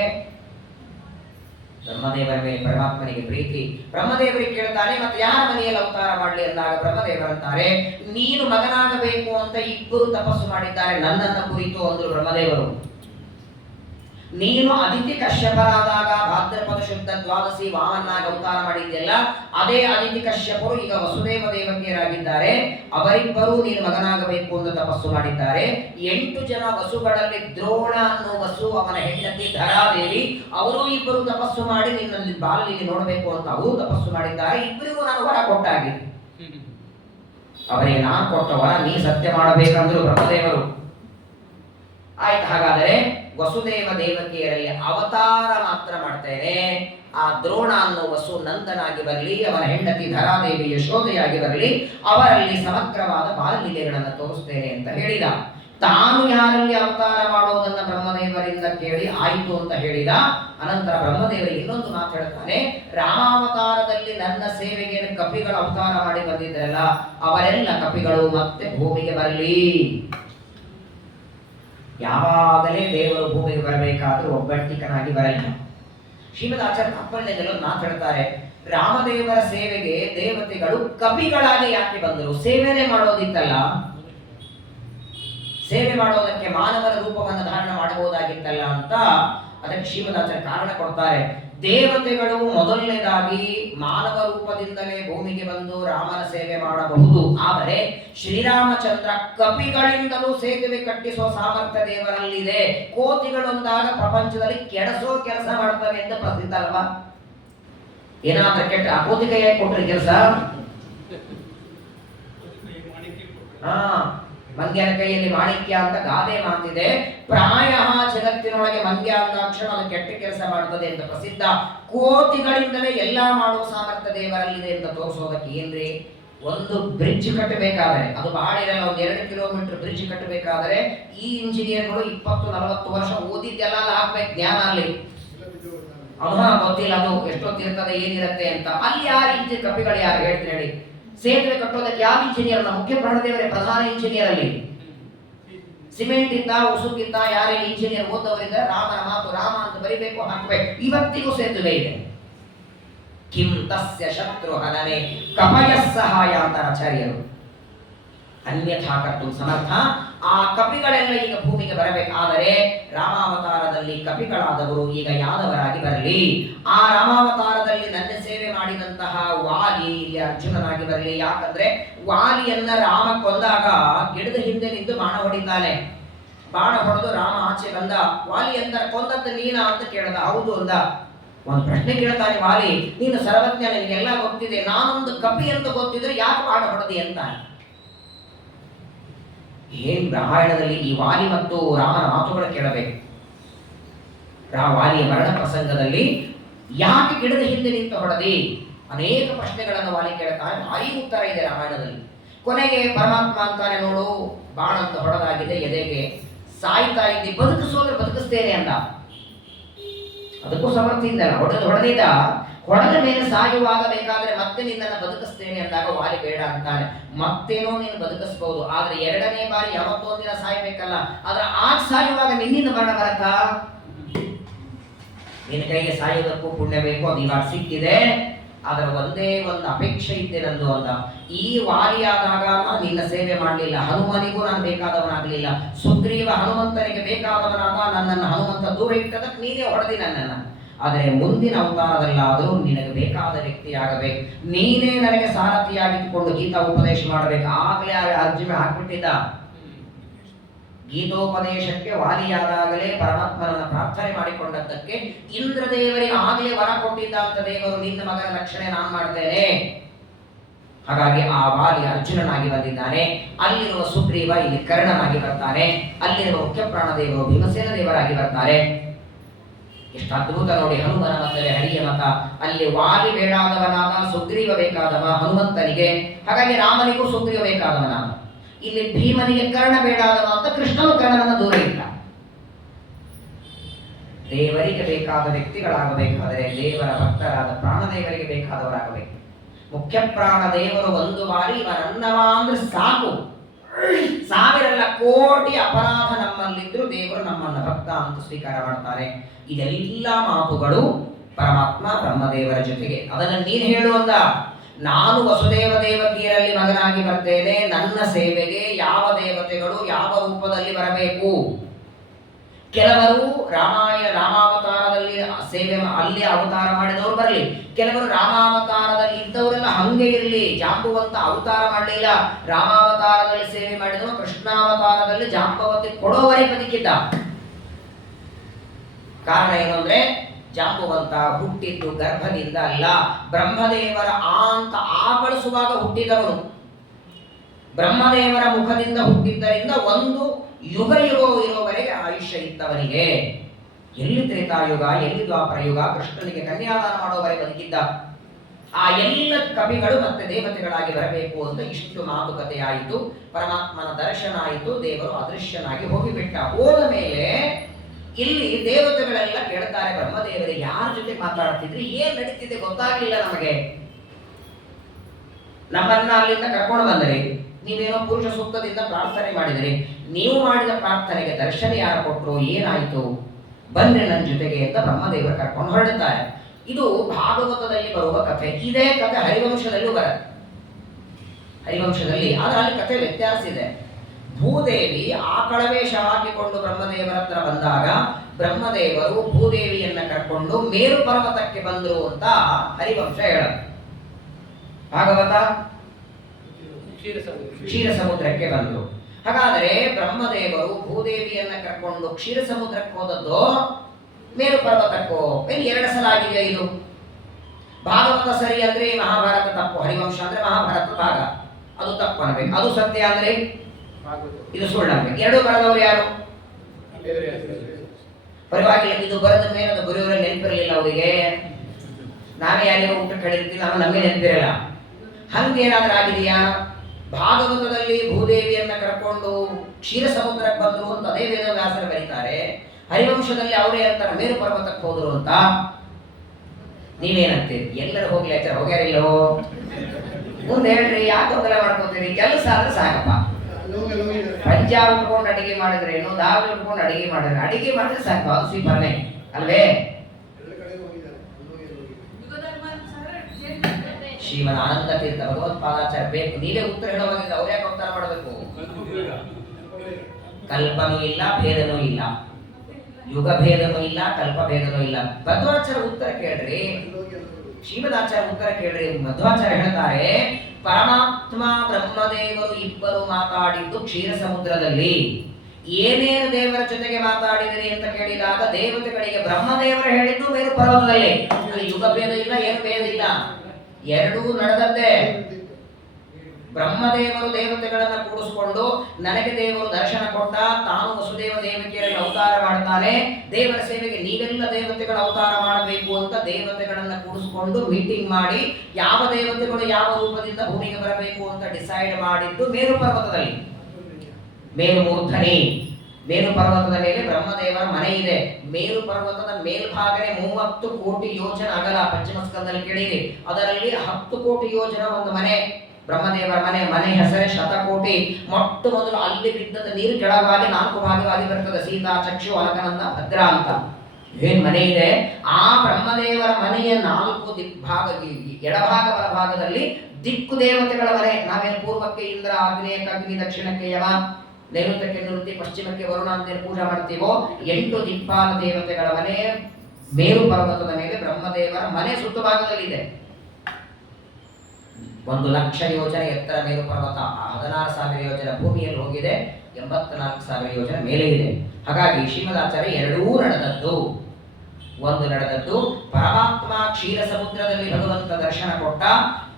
ಬ್ರಹ್ಮದೇವರ ಮೇಲೆ ಪರಮಾತ್ಮನಿಗೆ ಪ್ರೀತಿ. ಬ್ರಹ್ಮದೇವರಿಗೆ ಕೇಳ್ತಾನೆ, ಮತ್ತೆ ಯಾರ ಮನೆಯಲ್ಲಿ ಅವತಾರ ಮಾಡಲಿ ಅಂದಾಗ ಬ್ರಹ್ಮದೇವರಂತಾರೆ, ನೀನು ಮಗನಾಗಬೇಕು ಅಂತ ಇಬ್ಬರು ತಪಸ್ಸು ಮಾಡಿದ್ದಾರೆ ನನ್ನನ್ನ ಕುರಿತು ಅಂದ್ರು ಬ್ರಹ್ಮದೇವರು. ನೀನು ಅದಿತಿ ಕಶ್ಯಪರಾದಾಗ ಭಾದ್ರಪದ ಶುದ್ಧ ದ್ವಾದಶಿ ವಾಮನಾಗ ಅವತಾರ ಮಾಡಿದ್ದೆಲ್ಲ, ಅದೇ ಅದಿತಿ ಕಶ್ಯಪರು ಈಗ ವಸುದೇವ ದೇವಕಿಯರಾಗಿದ್ದಾರೆ. ಅವರಿಬ್ಬರು ನೀನು ಮಗನಾಗಬೇಕು ಅಂತ ತಪಸ್ಸು ಮಾಡಿದ್ದಾರೆ. 8 ಜನ ವಸುಗಳಲ್ಲಿ ದ್ರೋಣ ಅನ್ನೋ ವಸು, ಅವನ ಹೆಂಡತಿ ಧರಾದೇವಿ, ಅವರು ಇಬ್ಬರು ತಪಸ್ಸು ಮಾಡಿ ನಿನ್ನಲ್ಲಿ ಬಾಲಲ್ಲಿ ನೋಡಬೇಕು ಅಂತ ಅವರು ತಪಸ್ಸು ಮಾಡಿದ್ದಾರೆ. ಇಬ್ಬರಿಗೂ ನಾನು ವರ ಕೊಟ್ಟಾಗಿ, ಅವರಿಗೆ ನಾನು ಕೊಟ್ಟ ವರ ನೀ ಸತ್ಯ ಮಾಡಬೇಕಂದ್ರು ಬ್ರಹ್ಮದೇವರು. ಆಯ್ತು, ಹಾಗಾದರೆ ವಸುದೇವ ದೇವಕಿಯರಲ್ಲಿ ಅವತಾರ ಮಾತ್ರ ಮಾಡ್ತೇನೆ. ಆ ದ್ರೋಣ ಅನ್ನೋ ವಸು ನಂದನಾಗಿ ಬರಲಿ, ಅವನ ಹೆಂಡತಿ ಧರಾದೇವಿ ಯಶೋದೆಯಾಗಿ ಬರಲಿ, ಅವರಲ್ಲಿ ಸಮಗ್ರವಾದ ಬಾಲಲೀಲೆಗಳನ್ನು ತೋರಿಸ್ತೇನೆ ಅಂತ ಹೇಳಿದ. ತಾನು ಯಾರಲ್ಲಿ ಅವತಾರ ಮಾಡೋದನ್ನ ಬ್ರಹ್ಮದೇವರಿಂದ ಕೇಳಿ ಆಯಿತು ಅಂತ ಹೇಳಿದ. ಅನಂತರ ಬ್ರಹ್ಮದೇವರಿಗೆ ಇನ್ನೊಂದು ಮಾತು ಹೇಳ್ತಾನೆ, ರಾಮಾವತಾರದಲ್ಲಿ ನನ್ನ ಸೇವೆಗೆ ಕಪಿಗಳು ಅವತಾರ ಮಾಡಿ ಬಂದಿದ್ರಲ್ಲ, ಅವರೆಲ್ಲ ಕಪಿಗಳು ಮತ್ತೆ ಭೂಮಿಗೆ ಬರಲಿ. ಯಾವಾಗಲೇ ದೇವರು ಭೂಮಿಗೆ ಬರಬೇಕಾದ್ರೂ ಒಬ್ಬಂಟಿಕನಾಗಿ ಬರಲ್ಲ. ಶ್ರೀಮದ್ ಆಚಾರ್ಯ ಅಪ್ಪಣ್ಣೆಲ್ಲೂ ಮಾತಾಡ್ತಾರೆ, ರಾಮದೇವರ ಸೇವೆಗೆ ದೇವತೆಗಳು ಕಪಿಗಳಾಗಿ ಯಾಕೆ ಬಂದರು? ಸೇವೆನೇ ಮಾಡೋದಿತ್ತಲ್ಲ, ಸೇವೆ ಮಾಡೋದಕ್ಕೆ ಮಾನವರ ರೂಪವನ್ನು ಧಾರಣ ಮಾಡಬಹುದಾಗಿತ್ತಲ್ಲ ಅಂತ ಅದಕ್ಕೆ ಶ್ರೀಮದ್ ಆಚಾರ್ಯ ಕಾರಣ ಕೊಡ್ತಾರೆ. ದೇವತೆಗಳು ಮೊದಲನೇದಾಗಿ ಮಾನವ ರೂಪದಿಂದಲೇ ಭೂಮಿಗೆ ಬಂದು ರಾಮನ ಸೇವೆ ಮಾಡಬಹುದು. ಆದರೆ ಶ್ರೀರಾಮಚಂದ್ರ ಕಪಿಗಳಿಂದಲೂ ಸೇತುವೆ ಕಟ್ಟಿಸುವ ಸಾಮರ್ಥ್ಯ ದೇವರಲ್ಲಿದೆ. ಕೋತಿಗಳೊಂದಾಗ ಪ್ರಪಂಚದಲ್ಲಿ ಕೆಡಿಸೋ ಕೆಲಸ ಮಾಡ್ತವೆ ಅಂತ ಪ್ರಸಿದ್ಧ ಅಲ್ವಾ? ಏನಾದ್ರೂ ಕೆಟ್ಟ ಆ ಕೋತಿ ಕೈಯಾಗಿ ಕೊಟ್ರಿ ಕೆಲಸ, ಮಂಗ್ಯನ ಕೈಯಲ್ಲಿ ಮಾಣಿಕ್ಯ ಅಂತ ಗಾದೆ ಮಾತಿದೆ. ಪ್ರಾಯ ಜಗತ್ತಿನೊಳಗೆ ಮಂಗ್ಯ ಅಂದಾಕ್ಷಣ ಅದು ಕೆಟ್ಟ ಕೆಲಸ ಮಾಡುತ್ತದೆ ಅಂತ ಪ್ರಸಿದ್ಧ. ಕೋತಿಗಳಿಂದಲೇ ಎಲ್ಲಾ ಮಾಡುವ ಸಾಮರ್ಥ್ಯ ದೇವರಲ್ಲಿದೆ ಅಂತ ತೋರಿಸೋದಕ್ಕೆ ಏನ್ರಿ, ಒಂದು ಬ್ರಿಡ್ಜ್ ಕಟ್ಟಬೇಕಾದರೆ ಅದು ಬಹಳ ಇರಲ್ಲ, ಒಂದು 2 ಕಿಲೋಮೀಟರ್ ಬ್ರಿಡ್ಜ್ ಕಟ್ಟಬೇಕಾದರೆ ಈ ಇಂಜಿನಿಯರ್ಗಳು 20-40 ವರ್ಷ ಓದಿದ್ದೆಲ್ಲ ಹಾಕ್ಬೇಕು ಜ್ಞಾನ ಅಲ್ಲಿ. ಅದು ಗೊತ್ತಿಲ್ಲ ಅದು ಎಷ್ಟೊತ್ತಿರ್ತದೆ ಏನಿರುತ್ತೆ ಅಂತ. ಅಲ್ಲಿ ಯಾರು ಇಂಜಿನಿಯರ್ ಕಪಿಗಳು ಯಾರು ಹೇಳ್ತೀನಿ ಹೇಳಿ? ಸೇತುವೆ ಕಟ್ಟೋದಕ್ಕೆ ಯಾವ ಇಂಜಿನಿಯರ್? ಮುಖ್ಯ ಪ್ರಾಣದೇವರೇ ಪ್ರಧಾನ ಇಂಜಿನಿಯರ್. ಅಲ್ಲಿ ಸಿಮೆಂಟ್ ಇದ್ದ ಉಸುಕಿದ್ದ ಯಾರೇ ಇಂಜಿನಿಯರ್ ಓದವರಿದ್ದ ರಾಮನ ಮಾತು ರಾಮ ಅಂತ ಬರಿಬೇಕು, ಹಾಕ್ಬೇಕು. ಇವತ್ತಿಗೂ ಸೇತುವೆ ಇದೆ. ಕಿಂ ತಸ್ಯ ಶತ್ರು ಹನನೆ ಕಪಯ ಸಹಾಯ ಅಂತ ಆಚಾರ್ಯರು. ಅನ್ಯಥಾ ಕರ್ತು ಸಮರ್ಥ. ಆ ಕಪಿಗಳೆಲ್ಲ ಈಗ ಭೂಮಿಗೆ ಬರಬೇಕಾದರೆ ರಾಮಾವತಾರದಲ್ಲಿ ಕಪಿಗಳಾದವರು ಈಗ ಯಾದವರಾಗಿ ಬರಲಿ. ಆ ರಾಮಾವತಾರದಲ್ಲಿ ನನ್ನ ಸೇವೆ ಮಾಡಿದಂತಹ ವಾಲಿ ಇಲ್ಲಿ ಅರ್ಜುನನಾಗಿ ಬರಲಿ. ಯಾಕಂದ್ರೆ ವಾಲಿಯನ್ನ ರಾಮ ಕೊಂದಾಗ ಗಿಡದ ಹಿಂದೆ ನಿಂತು ಬಾಣ ಹೊಡಿತಾನೆ. ಬಾಣ ಹೊಡೆದು ರಾಮ ಆಚೆ ಬಂದ. ವಾಲಿ ಅಂತ ಕೊಂದದ್ದು ನೀನಾ ಅಂತ ಕೇಳ್ದ. ಹೌದು ಅಂದ. ಒಂದು ಪ್ರಶ್ನೆ ಕೇಳ್ತಾನೆ ವಾಲಿ, ನೀನು ಸರ್ವಜ್ಞ, ನಿನಗೆಲ್ಲ ಗೊತ್ತಿದೆ, ನಾನೊಂದು ಕಪಿ ಅಂತ ಗೊತ್ತಿದ್ರೆ ಯಾಕೆ ಬಾಣ ಹೊಡೆದಿ ಅಂತಾನೆ. ಏನ್ ರಾಮಾಯಣದಲ್ಲಿ ಈ ವಾಲಿ ಮತ್ತು ರಾಮನ ಮಾತುಗಳು ಕೇಳಬೇಕು. ವಾಲಿಯ ಮರಣ ಪ್ರಸಂಗದಲ್ಲಿ ಯಾಕೆ ಗಿಡದ ಹಿಂದೆ ನಿಂತು ಹೊಡೆದಿ? ಅನೇಕ ಪ್ರಶ್ನೆಗಳನ್ನು ವಾಲಿ ಕೇಳ್ತಾನೆ. ಭಾರಿ ಉತ್ತರ ಇದೆ ರಾಮಾಯಣದಲ್ಲಿ. ಕೊನೆಗೆ ಪರಮಾತ್ಮ ಅಂತಾನೆ, ನೋಡು ಬಾಣ ಅಂತ ಹೊಡೆದಾಗಿದೆ, ಎದೆಗೆ ಸಾಯ್ತಾ ಇದ್ದಿ, ಬದುಕಿಸೋದ್ರೆ ಬದುಕಿಸ್ತೇನೆ ಅಂದ. ಅದಕ್ಕೂ ಸಮರ್ಥಿಂದ ಹೊಡೆದಿದ್ದ. ಹೊಡೆದ ಮೇಲೆ ಸಾಯುವಾಗ ಬೇಕಾದ್ರೆ ಮತ್ತೆ ನಿನ್ನನ್ನು ಬದುಕಿಸ್ತೇನೆ ಅಂದಾಗ ವಾಲಿ ಬೇಡ ಅಂತಾನೆ. ಮತ್ತೇನೋ ನೀನು ಬದುಕಿಸಬಹುದು, ಆದ್ರೆ 2ನೇ ಬಾರಿ ಯಾವತ್ತೋ ದಿನ ಸಾಯ್ಬೇಕಲ್ಲ. ಆದ್ರೆ ಆಗ ಸಾಯುವಾಗ ನಿನ್ನಿಂದ ಮರಣ ಬರತ್ತಾ? ನಿನ್ನ ಕೈಗೆ ಸಾಯುವುದಕ್ಕೂ ಪುಣ್ಯ ಬೇಕು, ಅದು ಇವಾಗ ಸಿಕ್ಕಿದೆ. ಅದರ ಒಂದೇ ಒಂದು ಅಪೇಕ್ಷೆ ಇದ್ದೆ ನಂದು ಅಂದ. ಈ ವಾಲಿಯಾದಾಗ ನಾನು ನಿನ್ನ ಸೇವೆ ಮಾಡಲಿಲ್ಲ, ಹನುಮನಿಗೂ ನಾನು ಬೇಕಾದವನಾಗಲಿಲ್ಲ. ಸುಗ್ರೀವ ಹನುಮಂತನಿಗೆ ಬೇಕಾದವನಾದ, ನನ್ನನ್ನು ಹನುಮಂತ ದೂರ ಇಟ್ಟದಕ್ಕೆ ನೀನೇ ಹೊಡೆದಿ ನನ್ನನ್ನು. ಆದರೆ ಮುಂದಿನ ಅವತಾರದಲ್ಲಾದರೂ ನಿನಗೆ ಬೇಕಾದ ವ್ಯಕ್ತಿಯಾಗಬೇಕು, ನೀನೇ ನನಗೆ ಸಾರಥಿಯಾಗಿಟ್ಟುಕೊಂಡು ಗೀತಾ ಉಪದೇಶ ಮಾಡಬೇಕು. ಆಗಲೇ ಅರ್ಜುನ ಹಾಕ್ಬಿಟ್ಟಿದ್ದ. ಗೀತೋಪದೇಶಕ್ಕೆ ವಾಲಿಯಾದಾಗಲೇ ಪರಮಾತ್ಮನನ್ನ ಪ್ರಾರ್ಥನೆ ಮಾಡಿಕೊಂಡದ್ದಕ್ಕೆ ಇಂದ್ರದೇವರಿಗೆ ಆಗಲೇ ವರ ಕೊಟ್ಟಿದ್ದ ಅಂತ ದೇವರು, ನಿನ್ನ ಮಗನ ರಕ್ಷಣೆ ನಾನು ಮಾಡ್ತೇನೆ. ಹಾಗಾಗಿ ಆ ವಾಲಿ ಅರ್ಜುನನಾಗಿ ಬಂದಿದ್ದಾನೆ. ಅಲ್ಲಿರುವ ಸುಗ್ರೀವ ಇಲ್ಲಿ ಕರ್ಣನಾಗಿ ಬರ್ತಾನೆ. ಅಲ್ಲಿರುವ ಮುಖ್ಯ ಪ್ರಾಣದೇವರು ಭೀಮಸೇನ ದೇವರಾಗಿ ಬರ್ತಾರೆ. ಎಷ್ಟು ಅದ್ಭುತ ನೋಡಿ. ಹನುಮನ ಮತವೇ ಹರಿಯ ಮತ. ಅಲ್ಲಿ ವಾಲಿ ಬೇಡಾದವನಾದ, ಸುಗ್ರೀವ ಬೇಕಾದವ ಹನುಮಂತನಿಗೆ. ಹಾಗಾಗಿ ರಾಮನಿಗೂ ಸುಗ್ರೀವ ಬೇಕಾದವನಾದ. ಇಲ್ಲಿ ಭೀಮನಿಗೆ ಕರ್ಣ ಬೇಡಾದವ ಅಂತ ಕೃಷ್ಣನು ಕರ್ಣನನ್ನು ದೂರ ಇಟ್ಟ. ದೇವರಿಗೆ ಬೇಕಾದ ವ್ಯಕ್ತಿಗಳಾಗಬೇಕಾದರೆ ದೇವರ ಭಕ್ತರಾದ ಪ್ರಾಣದೇವರಿಗೆ ಬೇಕಾದವರಾಗಬೇಕು. ಮುಖ್ಯ ಪ್ರಾಣದೇವರು ಒಂದು ಬಾರಿ ಇವನನ್ನವ ಅಂದ್ರೆ ಸಾಕು, 1000 ಕೋಟಿ ಅಪರಾಧ ನಮ್ಮಲ್ಲಿದ್ರು ದೇವರು ನಮ್ಮನ್ನ ಭಕ್ತ ಅಂತ ಸ್ವೀಕಾರ ಮಾಡ್ತಾರೆ. ಇದೆಲ್ಲ ಮಾತುಗಳು ಪರಮಾತ್ಮ ಬ್ರಹ್ಮದೇವರ ಜೊತೆಗೆ. ಅದನ್ನು ನೀನು ಹೇಳುವಂದ, ನಾನು ವಸುದೇವ ದೇವಕಿಯರಲ್ಲಿ ಮಗನಾಗಿ ಬರ್ತೇನೆ, ನನ್ನ ಸೇವೆಗೆ ಯಾವ ದೇವತೆಗಳು ಯಾವ ರೂಪದಲ್ಲಿ ಬರಬೇಕು. ಕೆಲವರು ರಾಮಾವತಾರದಲ್ಲಿ ಸೇವೆ ಅಲ್ಲಿ ಅವತಾರ ಮಾಡಿದವರು ಬರಲಿ, ಕೆಲವರು ರಾಮಾವತಾರದಲ್ಲಿ ಇದ್ದವರೆಲ್ಲ ಹಂಗೆ ಇರಲಿ. ಜಾಂಬುವಂತ ಅವತಾರ ಮಾಡಲಿಲ್ಲ, ರಾಮಾವತಾರದಲ್ಲಿ ಸೇವೆ ಮಾಡಿದವರು ಕೃಷ್ಣಾವತಾರದಲ್ಲಿ ಜಾಂಬವತಿ ಕೊಡೋವರೆಗೆ ಬದುಕಿದ್ದ. ಕಾರಣ ಏನು ಅಂದ್ರೆ, ಜಾಂಬುವಂತ ಹುಟ್ಟಿದ್ದು ಗರ್ಭದಿಂದ ಅಲ್ಲ, ಬ್ರಹ್ಮದೇವರ ಅಂತ ಆಕಳಿಸುವಾಗ ಹುಟ್ಟಿದವನು. ಬ್ರಹ್ಮದೇವರ ಮುಖದಿಂದ ಹುಟ್ಟಿದ್ದರಿಂದ ಒಂದು ಯುಗ ಇರೋವರೆಗೆ ಆಯುಷ್ಯ ಇದ್ದವನಿಗೆ. ಎಲ್ಲಿ ತ್ರೇತಾಯುಗ, ಎಲ್ಲಿ ದ್ವಾಪರ ಯುಗ, ಕೃಷ್ಣನಿಗೆ ಕನ್ಯಾದಾನ ಮಾಡೋವರೆಗೆ ಬದುಕಿದ್ದ. ಆ ಎಲ್ಲ ಕವಿಗಳು ಮತ್ತೆ ದೇವತೆಗಳಾಗಿ ಬರಬೇಕು ಅಂತ ಇಷ್ಟು ಮಾತುಕತೆ ಆಯಿತು. ಪರಮಾತ್ಮನ ದರ್ಶನ ಆಯಿತು, ದೇವರು ಅದೃಶ್ಯನಾಗಿ ಹೋಗಿಬಿಟ್ಟ. ಹೋದ ಮೇಲೆ ಇಲ್ಲಿ ದೇವತೆಗಳೆಲ್ಲ ಕೇಳ್ತಾರೆ ಬ್ರಹ್ಮದೇವರಿಗೆ, ಯಾರ ಜೊತೆ ಮಾತಾಡ್ತಿದ್ರಿ, ಏನ್ ನಡೀತಿದೆ ಗೊತ್ತಾಗ್ಲಿಲ್ಲ ನಮಗೆ, ನಮ್ಮನ್ನ ಅಲ್ಲಿಂದ ಕರ್ಕೊಂಡು ಬಂದ್ರಿ, ನೀವೇನೋ ಪುರುಷ ಸೂಕ್ತದಿಂದ ಪ್ರಾರ್ಥನೆ ಮಾಡಿದ್ರಿ, ನೀವು ಮಾಡಿದ ಪ್ರಾರ್ಥನೆಗೆ ದರ್ಶನ ಯಾರು ಕೊಟ್ಟರು, ಏನಾಯ್ತು, ಬನ್ನಿ ನನ್ನ ಜೊತೆಗೆ ಅಂತ ಬ್ರಹ್ಮದೇವರು ಕರ್ಕೊಂಡು ಹೊರಡುತ್ತಾರೆ. ಇದು ಭಾಗವತದಲ್ಲಿ ಬರುವ ಕಥೆ. ಇದೇ ಕಥೆ ಹರಿವಂಶದಲ್ಲೂ ಬರುತ್ತೆ. ಹರಿವಂಶದಲ್ಲಿ ಆದ್ರೆ ಅಲ್ಲಿ ಕಥೆ ವ್ಯತ್ಯಾಸ ಇದೆ. ಭೂದೇವಿ ಆಕಳ ವೇಷ ಹಾಕಿಕೊಂಡು ಬ್ರಹ್ಮದೇವರ ಹತ್ರ ಬಂದಾಗ ಬ್ರಹ್ಮದೇವರು ಭೂದೇವಿಯನ್ನ ಕರ್ಕೊಂಡು ಮೇರು ಪರ್ವತಕ್ಕೆ ಬಂದರು ಅಂತ ಹರಿವಂಶ ಹೇಳುತ್ತೆ. ಭಾಗವತ ಕ್ಷೀರ ಸಮುದ್ರಕ್ಕೆ ಬಂದರು. ಹಾಗಾದರೆ ಬ್ರಹ್ಮದೇವರು ಭೂದೇವಿಯನ್ನ ಕರ್ಕೊಂಡು ಕ್ಷೀರ ಸಮುದ್ರಕ್ಕೆ ಹೋದದ್ದು ಮೇರು ಪರ್ವತಕ್ಕೋ? ಇಲ್ಲಿ ಎರಡು ಸಲ ಆಗಿದೆ. ಇದು ಭಾಗವತ ಸರಿ ಅಂದ್ರೆ ಮಹಾಭಾರತ ತಪ್ಪು, ಹರಿವಂಶ ಅಂದ್ರೆ ಮಹಾಭಾರತ ಭಾಗ, ಅದು ತಪ್ಪು ಅನ್ಬೇಕು. ಅದು ಸತ್ಯ ಅಂದ್ರೆ ಇದು ಸುಳ್ಳು ಅನ್ಬೇಕು. ಎರಡು ಬರೆದವರು ಯಾರು? ಪರವಾಗಿಲ್ಲ, ಇದು ಬರೆದ ಮೇಲೆ ಅದು ಬರೆಯೋರ ನೆನಪಿರಲಿಲ್ಲ ಅವರಿಗೆ. ನಾವೇ ಯಾರಿಗೂ ಊಟ ಕಡಿರ್ತೀವಿ, ನಾವು ನಮಗೆ ನೆನಪಿರಲ್ಲ. ಹಂಗೇನಾದ್ರೂ ಆಗಿದೆಯಾ? ಭಾಗವತದಲ್ಲಿ ಭೂದೇವಿಯನ್ನ ಕರ್ಕೊಂಡು ಕ್ಷೀರ ಸಮುದ್ರಕ್ಕೆ ಬಂದರು ಅಂತ ಅದೇ ವೇದವ್ಯಾಸರು ಬರೀತಾರೆ. ಹರಿವಂಶದಲ್ಲಿ ಅವರೇ ಅಂತಾರೆ ಮೇರು ಪರ್ವತಕ್ಕೆ ಹೋದ್ರು ಅಂತ. ನೀವೇನಂತೀರಿ? ಎಲ್ಲರೂ ಹೋಗ್ಲಿ ಆಚಾರ, ಹೋಗ್ಯಾರಿಲ್ಲೋ? ಮುಂದೆ ಹೇಳ್ರಿ, ಯಾಕೆ ಗೊಂದಲ ಮಾಡ್ಕೋತೀರಿ? ಕೆಲಸ ಆದ್ರೆ ಸಾಕಪ್ಪ. ಪಂಜಾಬ್ ಉಟ್ಕೊಂಡು ಅಡಿಗೆ ಮಾಡಿದ್ರೇನು, ದಾವಣಿ ಉಟ್ಕೊಂಡು ಅಡಿಗೆ ಮಾಡಿದ್ರೆ ಸಾಕು, ಅದು ಸ್ವೀಪರ್ನೇ ಅಲ್ವೇ? ಶ್ರೀಮನ್ ಆನಂದ ತೀರ್ಥ ಭಗವತ್ಪಾದಾಚಾರ್ಯ ಬೇಕು. ನೀವೇ ಉತ್ತರ ಹೇಳುವಾಗ ಅವ್ರು ಯಾಕೆ ಉತ್ತರ ಮಾಡಬೇಕು? ಕಲ್ಪನೂ ಇಲ್ಲ, ಭೇದನೂ ಇಲ್ಲ, ಯುಗ ಭೇದನೂ ಇಲ್ಲ, ಕಲ್ಪ ಭೇದನೂ ಇಲ್ಲ. ಮಧ್ವಾಚಾರ್ಯ ಉತ್ತರ ಕೇಳ್ರಿ, ಶ್ರೀಮದಾಚಾರ್ಯ ಉತ್ತರ ಕೇಳ್ರಿ. ಮಧ್ವಾಚಾರ್ಯ ಹೇಳ್ತಾರೆ, ಪರಮಾತ್ಮ ಬ್ರಹ್ಮದೇವರು ಇಬ್ಬರು ಮಾತಾಡಿದ್ದು ಕ್ಷೀರ ಸಮುದ್ರದಲ್ಲಿ. ಏನೇನು ದೇವರ ಜೊತೆಗೆ ಮಾತಾಡಿದಿರಿ ಅಂತ ಕೇಳಿದಾಗ ದೇವತೆಗಳಿಗೆ ಬ್ರಹ್ಮದೇವರು ಹೇಳಿದ್ದು ಮೇರು ಪರ್ವತದಲ್ಲಿ. ಯುಗ ಭೇದ ಇಲ್ಲ, ಏನು ಭೇದ ಇಲ್ಲ, ಎರಡೂ ನಡೆದದ್ದೇ. ಬ್ರಹ್ಮದೇವರು ದೇವತೆಗಳನ್ನ ಕೂಡಿಸ್ಕೊಂಡು ನನಗೆ ದೇವರು ದರ್ಶನ ಕೊಟ್ಟ, ತಾನು ವಸುದೇವ ದೇವಕಿಯರಲ್ಲಿ ಅವತಾರ ಮಾಡ್ತಾನೆ, ದೇವರ ಸೇವೆಗೆ ನೀವೆಲ್ಲ ದೇವತೆಗಳ ಅವತಾರ ಮಾಡಬೇಕು ಅಂತ ದೇವತೆಗಳನ್ನ ಕೂಡಿಸ್ಕೊಂಡು ಮೀಟಿಂಗ್ ಮಾಡಿ ಯಾವ ದೇವತೆಗಳು ಯಾವ ರೂಪದಿಂದ ಭೂಮಿಗೆ ಬರಬೇಕು ಅಂತ ಡಿಸೈಡ್ ಮಾಡಿದ್ದು ಮೇರು ಪರ್ವತದಲ್ಲಿ. ಮೇರು ಮೂರ್ಧನಿ, ಮೇರು ಪರ್ವತದ ಮೇಲೆ ಬ್ರಹ್ಮದೇವರ ಮನೆ ಇದೆ. ಮೇರು ಪರ್ವತದ ಮೇಲ್ಭಾಗನೆ 30 ಕೋಟಿ ಯೋಜನ ಅಗಲ, ಪಂಚಮ ಸ್ಕಂದದಲ್ಲಿ ಕೇಳಿರಿ. ಅದರಲ್ಲಿ 10 ಕೋಟಿ ಯೋಜನ ಒಂದು ಮನೆ, ಬ್ರಹ್ಮದೇವರ ಮನೆ ಹೆಸರೇ ಶತಕೋಟಿ. ಮೊಟ್ಟ ಮೊದಲು ಅಲ್ಲಿ ಬಿದ್ದದ ನೀರು ಕೆಳಗಾಗಿ 4 ಭಾಗವಾಗಿ ಬರ್ತದೆ, ಸೀತಾ, ಚಕ್ಷು, ಅಲಕನಂದ, ಭದ್ರ ಅಂತ. ಏನ್ ಮನೆ ಇದೆ? ಆ ಬ್ರಹ್ಮದೇವರ ಮನೆಯ 4 ದಿಗ್ಭಾಗ, ಎಡಭಾಗ ಬಲಭಾಗದಲ್ಲಿ ದಿಕ್ಕು ದೇವತೆಗಳ ಮನೆ. ನಾವೇನು ಪೂರ್ವಕ್ಕೆ ಇಂದ್ರ, ಆಗ್ನೇಯಕ್ಕೆ ಅಗ್ನಿ, ದಕ್ಷಿಣಕ್ಕೆ ಯಮ, ನೈಋತ್ಯಕ್ಕೆ ನಿವೃತ್ತಿ, ಪಶ್ಚಿಮಕ್ಕೆ ವರುಣ ಅಂತ ಪೂಜೆ ಮಾಡ್ತೀವೋ 8 ದಿಕ್ಪಾಲ ದೇವತೆಗಳ ಮನೆ ಮೇರು ಪರ್ವತದ ಮೇಲೆ ಬ್ರಹ್ಮದೇವರ ಮನೆ ಸುತ್ತು ಭಾಗದಲ್ಲಿದೆ. 1,00,000 ಯೋಜನೆ ಎತ್ತರ ಮೇರು ಪರ್ವತ, 16,000 ಯೋಜನೆ ಭೂಮಿಯಲ್ಲಿ ಹೋಗಿದೆ, 84,000 ಯೋಜನೆ ಮೇಲೆ ಇದೆ. ಹಾಗಾಗಿ ಶ್ರೀಮದಾಚಾರ್ಯ ಎರಡೂ ನಡೆದದ್ದು. ಒಂದು ನಡೆದದ್ದು ಪರಮಾತ್ಮ ಕ್ಷೀರ ಸಮುದ್ರದಲ್ಲಿ ಭಗವಂತ ದರ್ಶನ ಕೊಟ್ಟ,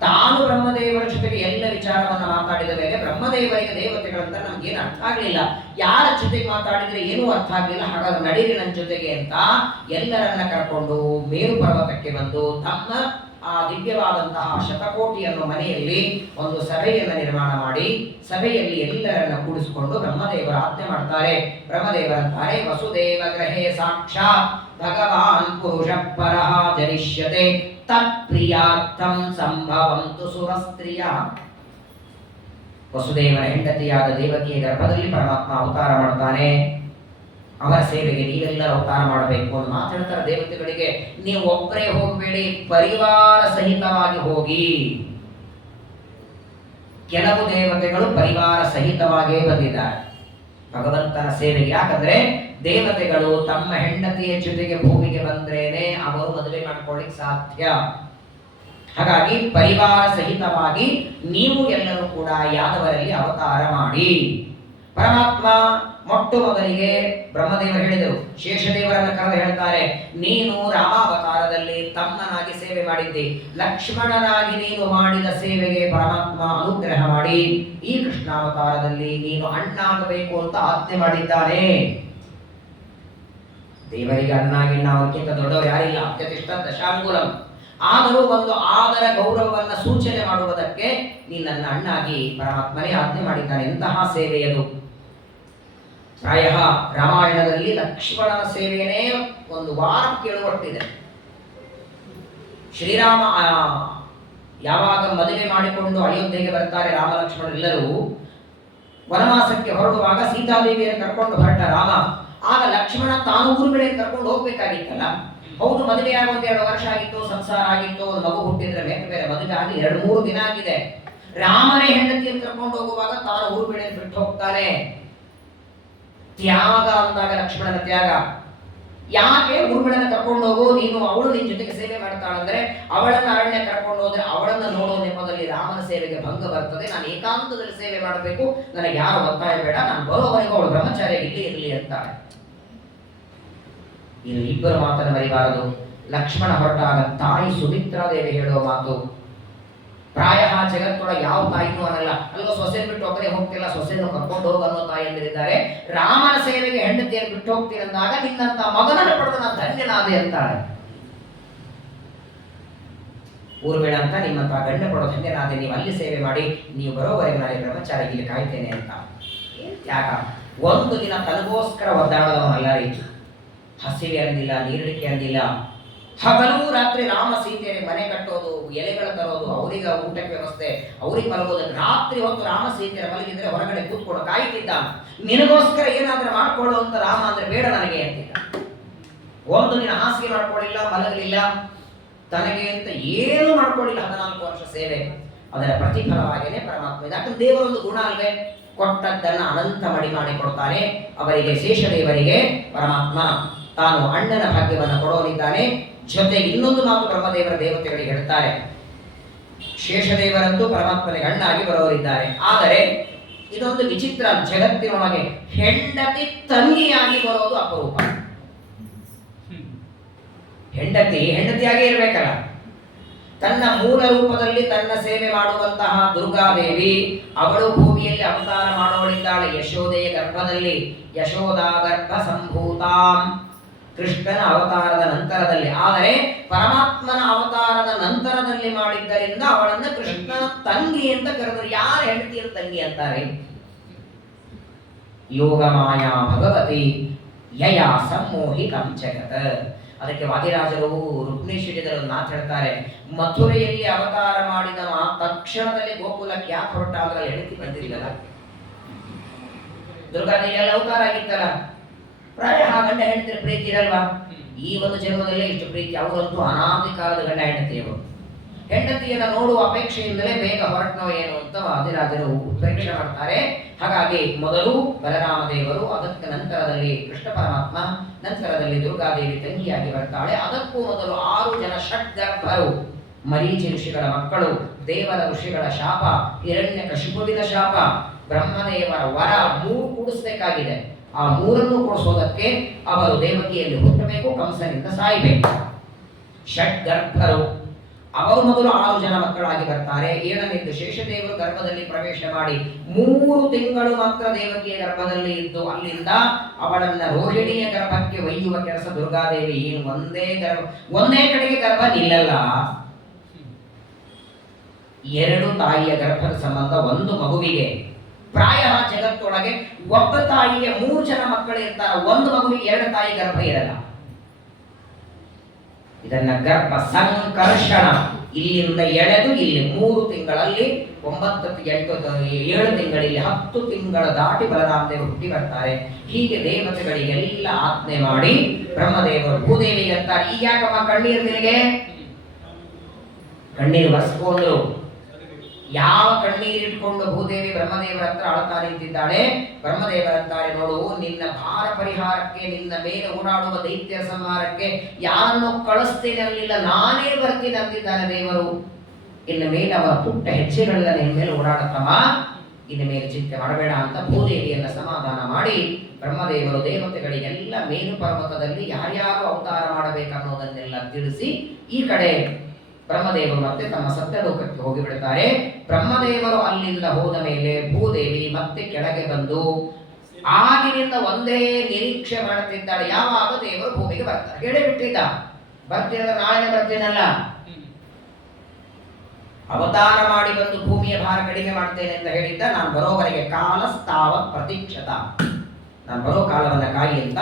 ತಾನು ಬ್ರಹ್ಮದೇವರ ಜೊತೆಗೆ ಎಲ್ಲ ವಿಚಾರವನ್ನು ಮಾತಾಡಿದ ಮೇಲೆ ಬ್ರಹ್ಮದೇವರಿಗೆ ದೇವತೆಗಳಂತ ನಮ್ಗೇನು ಅರ್ಥ ಆಗಲಿಲ್ಲ. ಯಾರ ಜೊತೆಗೆ ಮಾತಾಡಿದ್ರೆ ಏನೂ ಅರ್ಥ ಆಗಲಿಲ್ಲ. ಹಾಗಾದ್ರೆ ನಡೀರಿ ನನ್ನ ಜೊತೆಗೆ ಅಂತ ಎಲ್ಲರನ್ನ ಕರ್ಕೊಂಡು ಮೇರು ಪರ್ವತಕ್ಕೆ ಬಂದು ತಮ್ಮ ಆ ದಿವ್ಯವಾದಂತಹ ಶತಕೋಟಿ ಅನ್ನೋ ಮನೆಯಲ್ಲಿ ಒಂದು ಸಭೆಯನ್ನು ನಿರ್ಮಾಣ ಮಾಡಿ ಸಭೆಯಲ್ಲಿ ಎಲ್ಲರನ್ನ ಕೂಡಿಸಿಕೊಂಡು ಬ್ರಹ್ಮದೇವರ ಆಜ್ಞೆ ಮಾಡ್ತಾರೆ. ಬ್ರಹ್ಮದೇವರಂತಾರೆ, ವಸುದೇವ ಗ್ರಹೇ ಸಾಕ್ಷಾತ್ ಭಗವಾನ್ ಪುರುಷ ಪರಃ ಜನಿಷ್ಯತೆ ತತ್ಪ್ರಿಯಾರ್ಥಂ ಸಂಭವಂತು ಸುರಸ್ತ್ರೀಯ. ವಸುದೇವನ ಹೆಂಡತಿಯಾದ ದೇವಕಿಯ ಗರ್ಭದಲ್ಲಿ ಪರಮಾತ್ಮ ಅವತಾರ ಮಾಡ್ತಾನೆ. ಅವರ ಸೇವೆಗೆ ನೀವೆಲ್ಲರೂ ಅವತಾರ ಮಾಡಬೇಕು ಅಂತ ಮಾತಾಡ್ತಾರೆ ದೇವತೆಗಳಿಗೆ. ನೀವು ಒಬ್ಬರೇ ಹೋಗಬೇಡಿ, ಪರಿವಾರ ಸಹಿತವಾಗಿ ಹೋಗಿ. ಕೆಲವು ದೇವತೆಗಳು ಪರಿವಾರ ಸಹಿತವಾಗಿಯೇ ಬಂದಿದ್ದಾರೆ ಭಗವಂತನ ಸೇವೆಗೆ. ಯಾಕಂದ್ರೆ ದೇವತೆಗಳು ತಮ್ಮ ಹೆಂಡತಿಯ ಜೊತೆಗೆ ಭೂಮಿಗೆ ಬಂದ್ರೇನೆ ಅವರು ಮದುವೆ ಮಾಡ್ಕೊಳ್ಳಿಕ್ ಸಾಧ್ಯ. ಹಾಗಾಗಿ ಪರಿವಾರ ಸಹಿತವಾಗಿ ನೀವು ಎಲ್ಲರೂ ಕೂಡ ಯಾದವರಲ್ಲಿ ಅವತಾರ ಮಾಡಿ. ಪರಮಾತ್ಮ ಮೊಟ್ಟ ಮೊದಲಿಗೆ ಬ್ರಹ್ಮದೇವರು ಹೇಳಿದರು, ಶೇಷದೇವರನ್ನ ಕರೆದು ಹೇಳ್ತಾರೆ, ನೀನು ರಾಮಾವತಾರದಲ್ಲಿ ತಮ್ಮನಾಗಿ ಸೇವೆ ಮಾಡಿದ್ದಿ, ಲಕ್ಷ್ಮಣನಾಗಿ ನೀನು ಮಾಡಿದ ಸೇವೆಗೆ ಪರಮಾತ್ಮ ಅನುಗ್ರಹ ಮಾಡಿ ಈ ಕೃಷ್ಣಾವತಾರದಲ್ಲಿ ನೀನು ಅಣ್ಣಾಗಬೇಕು ಅಂತ ಆಜ್ಞೆ ಮಾಡಿದ್ದಾನೆ. ದೇವರಿಗೆ ಅಣ್ಣಾಗಿಣ್ಣ ಅವಕ್ಕಿಂತ ದೊಡ್ಡವರು ಯಾರಿಲ್ಲ, ಅತ್ಯತಿಷ್ಠ ದಶಾಂಗುಲಂ. ಆದರೂ ಒಂದು ಆದರ ಗೌರವವನ್ನು ಸೂಚನೆ ಮಾಡುವುದಕ್ಕೆ ನೀನನ್ನ ಅಣ್ಣಾಗಿ ಪರಮಾತ್ಮನೇ ಆಜ್ಞೆ ಮಾಡಿದ್ದಾನೆ. ಎಂತಹ ಸೇವೆಯದು! ಪ್ರಾಯ ರಾಮಾಯಣದಲ್ಲಿ ಲಕ್ಷ್ಮಣನ ಸೇವೆಯೇ ಒಂದು ವಾರ ಕೇಳುವಷ್ಟಿದೆ. ಶ್ರೀರಾಮ ಯಾವಾಗ ಮದುವೆ ಮಾಡಿಕೊಂಡು ಅಯೋಧ್ಯೆಗೆ ಬರ್ತಾರೆ ರಾಮ ಲಕ್ಷ್ಮಣರೆಲ್ಲರೂ, ವನವಾಸಕ್ಕೆ ಹೊರಡುವಾಗ ಸೀತಾದೇವಿಯನ್ನು ಕರ್ಕೊಂಡು ಹೊರಟ ರಾಮ, ಆಗ ಲಕ್ಷ್ಮಣ ತಾನು ಊರುಗಳೇ ಕರ್ಕೊಂಡು ಹೋಗ್ಬೇಕಾಗಿತ್ತಲ್ಲ. ಹೌದು, ಮದುವೆ ಆಗ 1-2 ವರ್ಷ ಆಗಿತ್ತು, ಸಂಸಾರ ಆಗಿತ್ತು, ಒಂದು ಮಗು ಹುಟ್ಟಿದ್ರೆ ಬೇರೆ ಬೇರೆ, ಮದುವೆ ಆಗಿ 2-3 ದಿನ ಆಗಿದೆ. ರಾಮನೇ ಹೆಂಡತಿಯನ್ನು ಕರ್ಕೊಂಡು ಹೋಗುವಾಗ ತಾನು ಊರು ಊರ್ಮಿಳೆ ಬಿಟ್ಟು ಹೋಗ್ತಾನೆ. ತ್ಯಾಗ ಅಂದಾಗ ಲಕ್ಷ್ಮಣನ ತ್ಯಾಗ. ಯಾಕೆ ಊರ್ಮಿಳನ ಕರ್ಕೊಂಡು ಹೋಗು, ನೀನು ಅವಳು ನಿನ್ನ ಜೊತೆಗೆ ಸೇವೆ ಮಾಡ್ತಾಳಂದ್ರೆ ಅವಳನ್ನ ಅರಣ್ಯ ಕರ್ಕೊಂಡು ಹೋದ್ರೆ ಅವಳನ್ನ ನೋಡೋ ನೆಪದಲ್ಲಿ ರಾಮನ ಸೇವೆಗೆ ಭಂಗ ಬರ್ತದೆ. ನಾನು ಏಕಾಂತದಲ್ಲಿ ಸೇವೆ ಮಾಡಬೇಕು, ನನಗೆ ಯಾರು ಒತ್ತಾಯ ಬೇಡ, ನಾನು ಬರೋವರೆಗೂ ಅವಳು ಬ್ರಹ್ಮಚಾರ್ಯ ಇಲ್ಲಿ ಇರಲಿ ಅಂತಾಳೆ. ಇನ್ನು ಇಬ್ಬರು ಮಾತನ್ನು ಮರಿಬಾರದು. ಲಕ್ಷ್ಮಣ ಹೊರಟಾಗ ತಾಯಿ ಸುಮಿತ್ರಾದೇವಿ ಹೇಳುವ ಮಾತು, ಪ್ರಾಯ ಜಗತ್ತೊಳಗೆ ಯಾವ ತಾಯಿನೂ ಅನ್ನಲ್ಲ, ಅಲ್ವಾ ಸೊಸೆ ಬಿಟ್ಟು ಒಬ್ಬರೇ ಹೋಗ್ತಿಲ್ಲ, ಸೊಸೆಯನ್ನು ಕರ್ಕೊಂಡು ಹೋಗ ಅನ್ನೋ ತಾಯಿಯಂದಿರಿದ್ದಾರೆ. ರಾಮನ ಸೇವೆಗೆ ಹೆಂಡತಿಯನ್ನು ಬಿಟ್ಟು ಹೋಗ್ತೀನಿ ಅಂದಾಗ ನಿನ್ನಂತ ಮಗನನ್ನು ಪಡೆದ ನಾನು ಧನ್ಯನಾದೆ ಅಂತಾಳೆ. ಊರ್ಮಿಳ ಅಂತ ನಿಮ್ಮಂತ ಗಂಡ ಪಡೋ ಧನ್ಯನಾದೆ, ನೀವು ಅಲ್ಲಿ ಸೇವೆ ಮಾಡಿ, ನೀವು ಬರೋವರೆಗೆ ನಾನು ಬ್ರಹ್ಮಚಾರಿ ಇಲ್ಲಿ ಕಾಯ್ತೇನೆ ಅಂತ. ಯಾಕ ಒಂದು ದಿನ ತನಗೋಸ್ಕರ ಒದ್ದಾಡದವನಲ್ಲ ರೀ. ಹಸಿವೆ ಅಂದಿಲ್ಲ, ನೀರಡಿಕೆ ಅಂದಿಲ್ಲ. ಹಗಲು ರಾತ್ರಿ ರಾಮ ಸೀತೆಯರಿಗೆ ಮನೆ ಕಟ್ಟೋದು, ಎಲೆಗಳು ತರೋದು, ಅವರಿಗೆ ಊಟಕ್ಕೆ ವ್ಯವಸ್ಥೆ, ಅವ್ರಿಗೆ ಮಲಗೋದಕ್ಕೆ. ರಾತ್ರಿ ಹೊತ್ತು ರಾಮ ಸೀತೆಯರ ಮಲಗಿದ್ರೆ ಹೊರಗಡೆ ಕೂತ್ಕೊಂಡು ಕಾಯ್ತಿದ್ದ. ನಿನಗೋಸ್ಕರ ಏನಾದ್ರೂ ಮಾಡ್ಕೊಳ್ಳೋ ಅಂತ ರಾಮ ಅಂದ್ರೆ ಬೇಡ ನನಗೆ ಅಂತಿದ್ದ. ಒಂದು ದಿನ ಹಾಸಿಗೆ ಮಾಡ್ಕೊಳ್ಳಿಲ್ಲ, ಮಲಗಲಿಲ್ಲ, ತನಗೆ ಅಂತ ಏನೂ ಮಾಡ್ಕೊಳ್ಳಿಲ್ಲ. 14 ವರ್ಷ ಸೇವೆ, ಅದರ ಪ್ರತಿಫಲವಾಗಿಯೇ ಪರಮಾತ್ಮ. ಯಾಕಂದ್ರೆ ದೇವರೊಂದು ಗುಣ ಅಲ್ವೇ, ಕೊಟ್ಟದ್ದನ್ನು ಅನಂತ ಮಡಿ ಮಾಡಿ ಕೊಡ್ತಾನೆ. ಅವರಿಗೆ ಶೇಷದೇವರಿಗೆ ಪರಮಾತ್ಮ ತಾನು ಅಣ್ಣನ ಭಾಗ್ಯವನ್ನು ಕೊಡೋನಿದ್ದಾನೆ. ಜೊತೆಗೆ ಇನ್ನೊಂದು ಮಾತು ಬ್ರಹ್ಮದೇವರ ದೇವತೆಗಳಿಗೆ ಹೇಳ್ತಾರೆ, ಶೇಷದೇವರಂತೂ ಪರಮಾತ್ಮನಿಗೆ ಅಣ್ಣಾಗಿ ಬರೋರಿದ್ದಾರೆ. ಆದರೆ ಇದೊಂದು ವಿಚಿತ್ರ, ಜಗತ್ತಿನೊಳಗೆ ಹೆಂಡತಿ ತಂಗಿಯಾಗಿ ಬರೋದು ಅಪರೂಪ. ಹೆಂಡತಿಯಾಗಿ ಇರ್ಬೇಕಲ್ಲ. ತನ್ನ ಮೂಲ ರೂಪದಲ್ಲಿ ತನ್ನ ಸೇವೆ ಮಾಡುವಂತಹ ದುರ್ಗಾದೇವಿ ಅವಳು ಭೂಮಿಯಲ್ಲಿ ಅವತಾರ ಮಾಡೋಳಿದ್ದಾಳೆ ಯಶೋದೆಯ ಗರ್ಭದಲ್ಲಿ. ಯಶೋದಾ ಗರ್ಭ ಸಂಭೂತಾಂ, ಕೃಷ್ಣನ ಅವತಾರದ ನಂತರದಲ್ಲಿ. ಆದರೆ ಪರಮಾತ್ಮನ ಅವತಾರದ ನಂತರದಲ್ಲಿ ಮಾಡಿದ್ದರಿಂದ ಅವಳನ್ನ ಕೃಷ್ಣನ ತಂಗಿ ಅಂತ ಕರೆದರು. ಯಾರ ಹೆಂಡತಿಯ ತಂಗಿ ಅಂತಾರೆ? ಯೋಗ ಮಾಯಾ ಭಗವತಿ ಯಯಾ ಸಮ್ಮೋಹಿತಂ ಜಗತ್. ಅದಕ್ಕೆ ವಾದಿರಾಜರು ರುಕ್ಮಿಣೀಶ್ವರಿಯರು ಮಾತು ಹೇಳ್ತಾರೆ, ಮಥುರೆಯಲ್ಲಿ ಅವತಾರ ಮಾಡಿದ ತಕ್ಷಣದಲ್ಲಿ ಗೋಕುಲಕ್ಕೆ ಯಾಕೆ ಹೊರಟ ಅಂದ್ರೆ ಹೆಂಡತಿ ಬಂದಿರಲಿಲ್ಲ. ದುರ್ಗಾದೇವಿಯಲ್ಲಿ ಅವತಾರ ಆಗಿತ್ತಲ್ಲ, ಪ್ರಾಯ ಗಂಡ ಹೆಂಡತಿಯ ಪ್ರೀತಿ ಇರಲ್ವಾ? ಈ ಒಂದು ಜನ್ಮದಲ್ಲೇ ಇಷ್ಟು ಪ್ರೀತಿ. ಅವರಂತೂ ಅನಾದಿ ಕಾಲದ ಗಂಡ ಹೆಂಡತಿಯವರು. ಹೆಂಡತಿಯನ್ನು ನೋಡುವ ಅಪೇಕ್ಷೆಯಿಂದಲೇ ಬೇಗ ಹೊರಟನೋ ಏನು ಅಂತ ವಾದಿರಾಜರು ಉತ್ಪ್ರೇಕ್ಷೆ ಮಾಡ್ತಾರೆ. ಹಾಗಾಗಿ ಮೊದಲು ಬಲರಾಮ ದೇವರು, ಅದಕ್ಕೆ ನಂತರದಲ್ಲಿ ಕೃಷ್ಣ ಪರಮಾತ್ಮ, ನಂತರದಲ್ಲಿ ದುರ್ಗಾದೇವಿ ತಂಗಿಯಾಗಿ ಬರ್ತಾಳೆ. ಅದಕ್ಕೂ ಮೊದಲು 6 ಜನ ಷಡ್ಗರ್ಭರು, ಮರೀಚಿ ಋಷಿಗಳ ಮಕ್ಕಳು, ದೇವರ ಋಷಿಗಳ ಶಾಪ, ಹಿರಣ್ಯಕಶಿಪುವಿನ ಶಾಪ, ಬ್ರಹ್ಮದೇವರ ವರ 3 ಕೂಡಿಸಬೇಕಾಗಿದೆ. ಆ 3 ಕೊಡಿಸೋದಕ್ಕೆ ಅವರು ದೇವಕಿಯಲ್ಲಿ ಹುಟ್ಟಬೇಕು, ಕಂಸನಿಂದ ಸಾಯಬೇಕು. ಷಡ್ಗರ್ಭರು ಅವರು ಮೊದಲು 6 ಜನ ಮಕ್ಕಳಾಗಿ ಬರ್ತಾರೆ. 7ನೇದು ಶೇಷದೇವರು ಗರ್ಭದಲ್ಲಿ ಪ್ರವೇಶ ಮಾಡಿ 3 ತಿಂಗಳು ಮಾತ್ರ ದೇವಕಿಯ ಗರ್ಭದಲ್ಲಿ ಇದ್ದು, ಅಲ್ಲಿಂದ ಅವಳನ್ನ ರೋಹಿಣಿಯ ಗರ್ಭಕ್ಕೆ ಒಯ್ಯುವ ಕೆಲಸ ದುರ್ಗಾದೇವಿ. ಏನು ಒಂದೇ ಕಡೆಗೆ ಗರ್ಭ ನಿಲ್ಲಲ್ಲ. 2 ತಾಯಿಯ ಗರ್ಭದ ಸಂಬಂಧ ಒಂದು ಮಗುವಿಗೆ. ಪ್ರಾಯ ಜಗತ್ತೊಳಗೆ ಒಬ್ಬ ತಾಯಿಗೆ 3 ಜನ ಮಕ್ಕಳು ಇರ್ತಾರೆ, ಒಂದು ಮಗುವಿಗೆ 2 ತಾಯಿ ಗರ್ಭ ಇರಲ್ಲ. ಇದನ್ನ ಗರ್ಭ ಸಂಕರ್ಷಣ. ಇಲ್ಲಿಂದ ಎಳೆದು ಇಲ್ಲಿ 3 ತಿಂಗಳಲ್ಲಿ 9, 8, 7 ತಿಂಗಳಲ್ಲಿ 10 ತಿಂಗಳ ದಾಟಿ ಬಲರಾಮದೇವರು ಹುಟ್ಟಿ ಬರ್ತಾರೆ. ಹೀಗೆ ದೇವತೆಗಳಿಗೆಲ್ಲ ಆಜ್ಞೆ ಮಾಡಿ ಬ್ರಹ್ಮದೇವರು ಭೂದೇವಿಗೆ ಅಂತಾರೆ, ಈಗ ಯಾಕಮ್ಮ ಕಣ್ಣೀರು ನಿನಗೆ? ಕಣ್ಣೀರು ಬರ್ಸ್ಕೊಂಡು, ಯಾವ ಕಣ್ಣೀರಿಟ್ಕೊಂಡು ಭೂದೇವಿ ಬ್ರಹ್ಮದೇವರ ಹತ್ರ ಅಳತಾ ನಿಂತಿದ್ದಾಳೆ. ಬ್ರಹ್ಮದೇವರಂತಾರೆ, ನೋಡು, ನಿನ್ನ ಭಾರ ಪರಿಹಾರಕ್ಕೆ, ನಿನ್ನ ಮೇಲೆ ಓಡಾಡುವ ದೈತ್ಯ ಸಂಹಾರಕ್ಕೆ ಯಾರನ್ನು ಕಳಿಸ್ತೇನೆ ಅನ್ನಲಿಲ್ಲ, ನಾನೇ ಬರ್ತೀನಿ ಅಂತಿದ್ದಾನೆ ದೇವರು. ಇನ್ನು ಮೇಲೆ ಅವರ ಪುಟ್ಟ ಹೆಜ್ಜೆಗಳೆಲ್ಲ ನಿನ್ನ ಮೇಲೆ ಓಡಾಡುತ್ತಮ್ಮ, ಇನ್ನು ಮೇಲೆ ಚಿಂತೆ ಮಾಡಬೇಡ ಅಂತ ಭೂದೇವಿಯನ್ನ ಸಮಾಧಾನ ಮಾಡಿ ಬ್ರಹ್ಮದೇವರು ದೇವತೆಗಳಿಗೆಲ್ಲ ಮೇರು ಪರ್ವತದಲ್ಲಿ ಯಾರ್ಯಾರು ಅವತಾರ ಮಾಡಬೇಕನ್ನೋದನ್ನೆಲ್ಲ ತಿಳಿಸಿ, ಈ ಕಡೆ ಬ್ರಹ್ಮದೇವರು ಮತ್ತೆ ತಮ್ಮ ಸತ್ಯಲೋಕಕ್ಕೆ ಹೋಗಿಬಿಡ್ತಾರೆ. ಬ್ರಹ್ಮದೇವರು ಅಲ್ಲಿಂದ ಹೋದ ಮೇಲೆ ಭೂದೇವಿ ಮತ್ತೆ ಕೆಳಗೆ ಬಂದು ಆಗಿನಿಂದ ಒಂದೇ ನಿರೀಕ್ಷೆ ಮಾಡುತ್ತಿದ್ದಾಳೆ, ಯಾವಾಗ ದೇವರು ಭೂಮಿಗೆ ಬರ್ತಾರೆ. ಹೇಳಿಬಿಟ್ಟಿದ್ದ, ಬರ್ತೀನಲ್ಲ, ನಾಳೆ ಬರ್ತೀನಲ್ಲ, ಅವತಾರ ಮಾಡಿ ಬಂದು ಭೂಮಿಯ ಭಾರ ಕಡಿಮೆ ಮಾಡ್ತೇನೆ ಅಂತ ಹೇಳಿದ್ದ. ನಾನು ಬರೋವರೆಗೆ ಕಾಲಸ್ತಾವ ಪ್ರತೀಕ್ಷತ, ನಾನು ಬರೋ ಕಾಲವನ್ನ ಕಾಯಿ ಅಂತ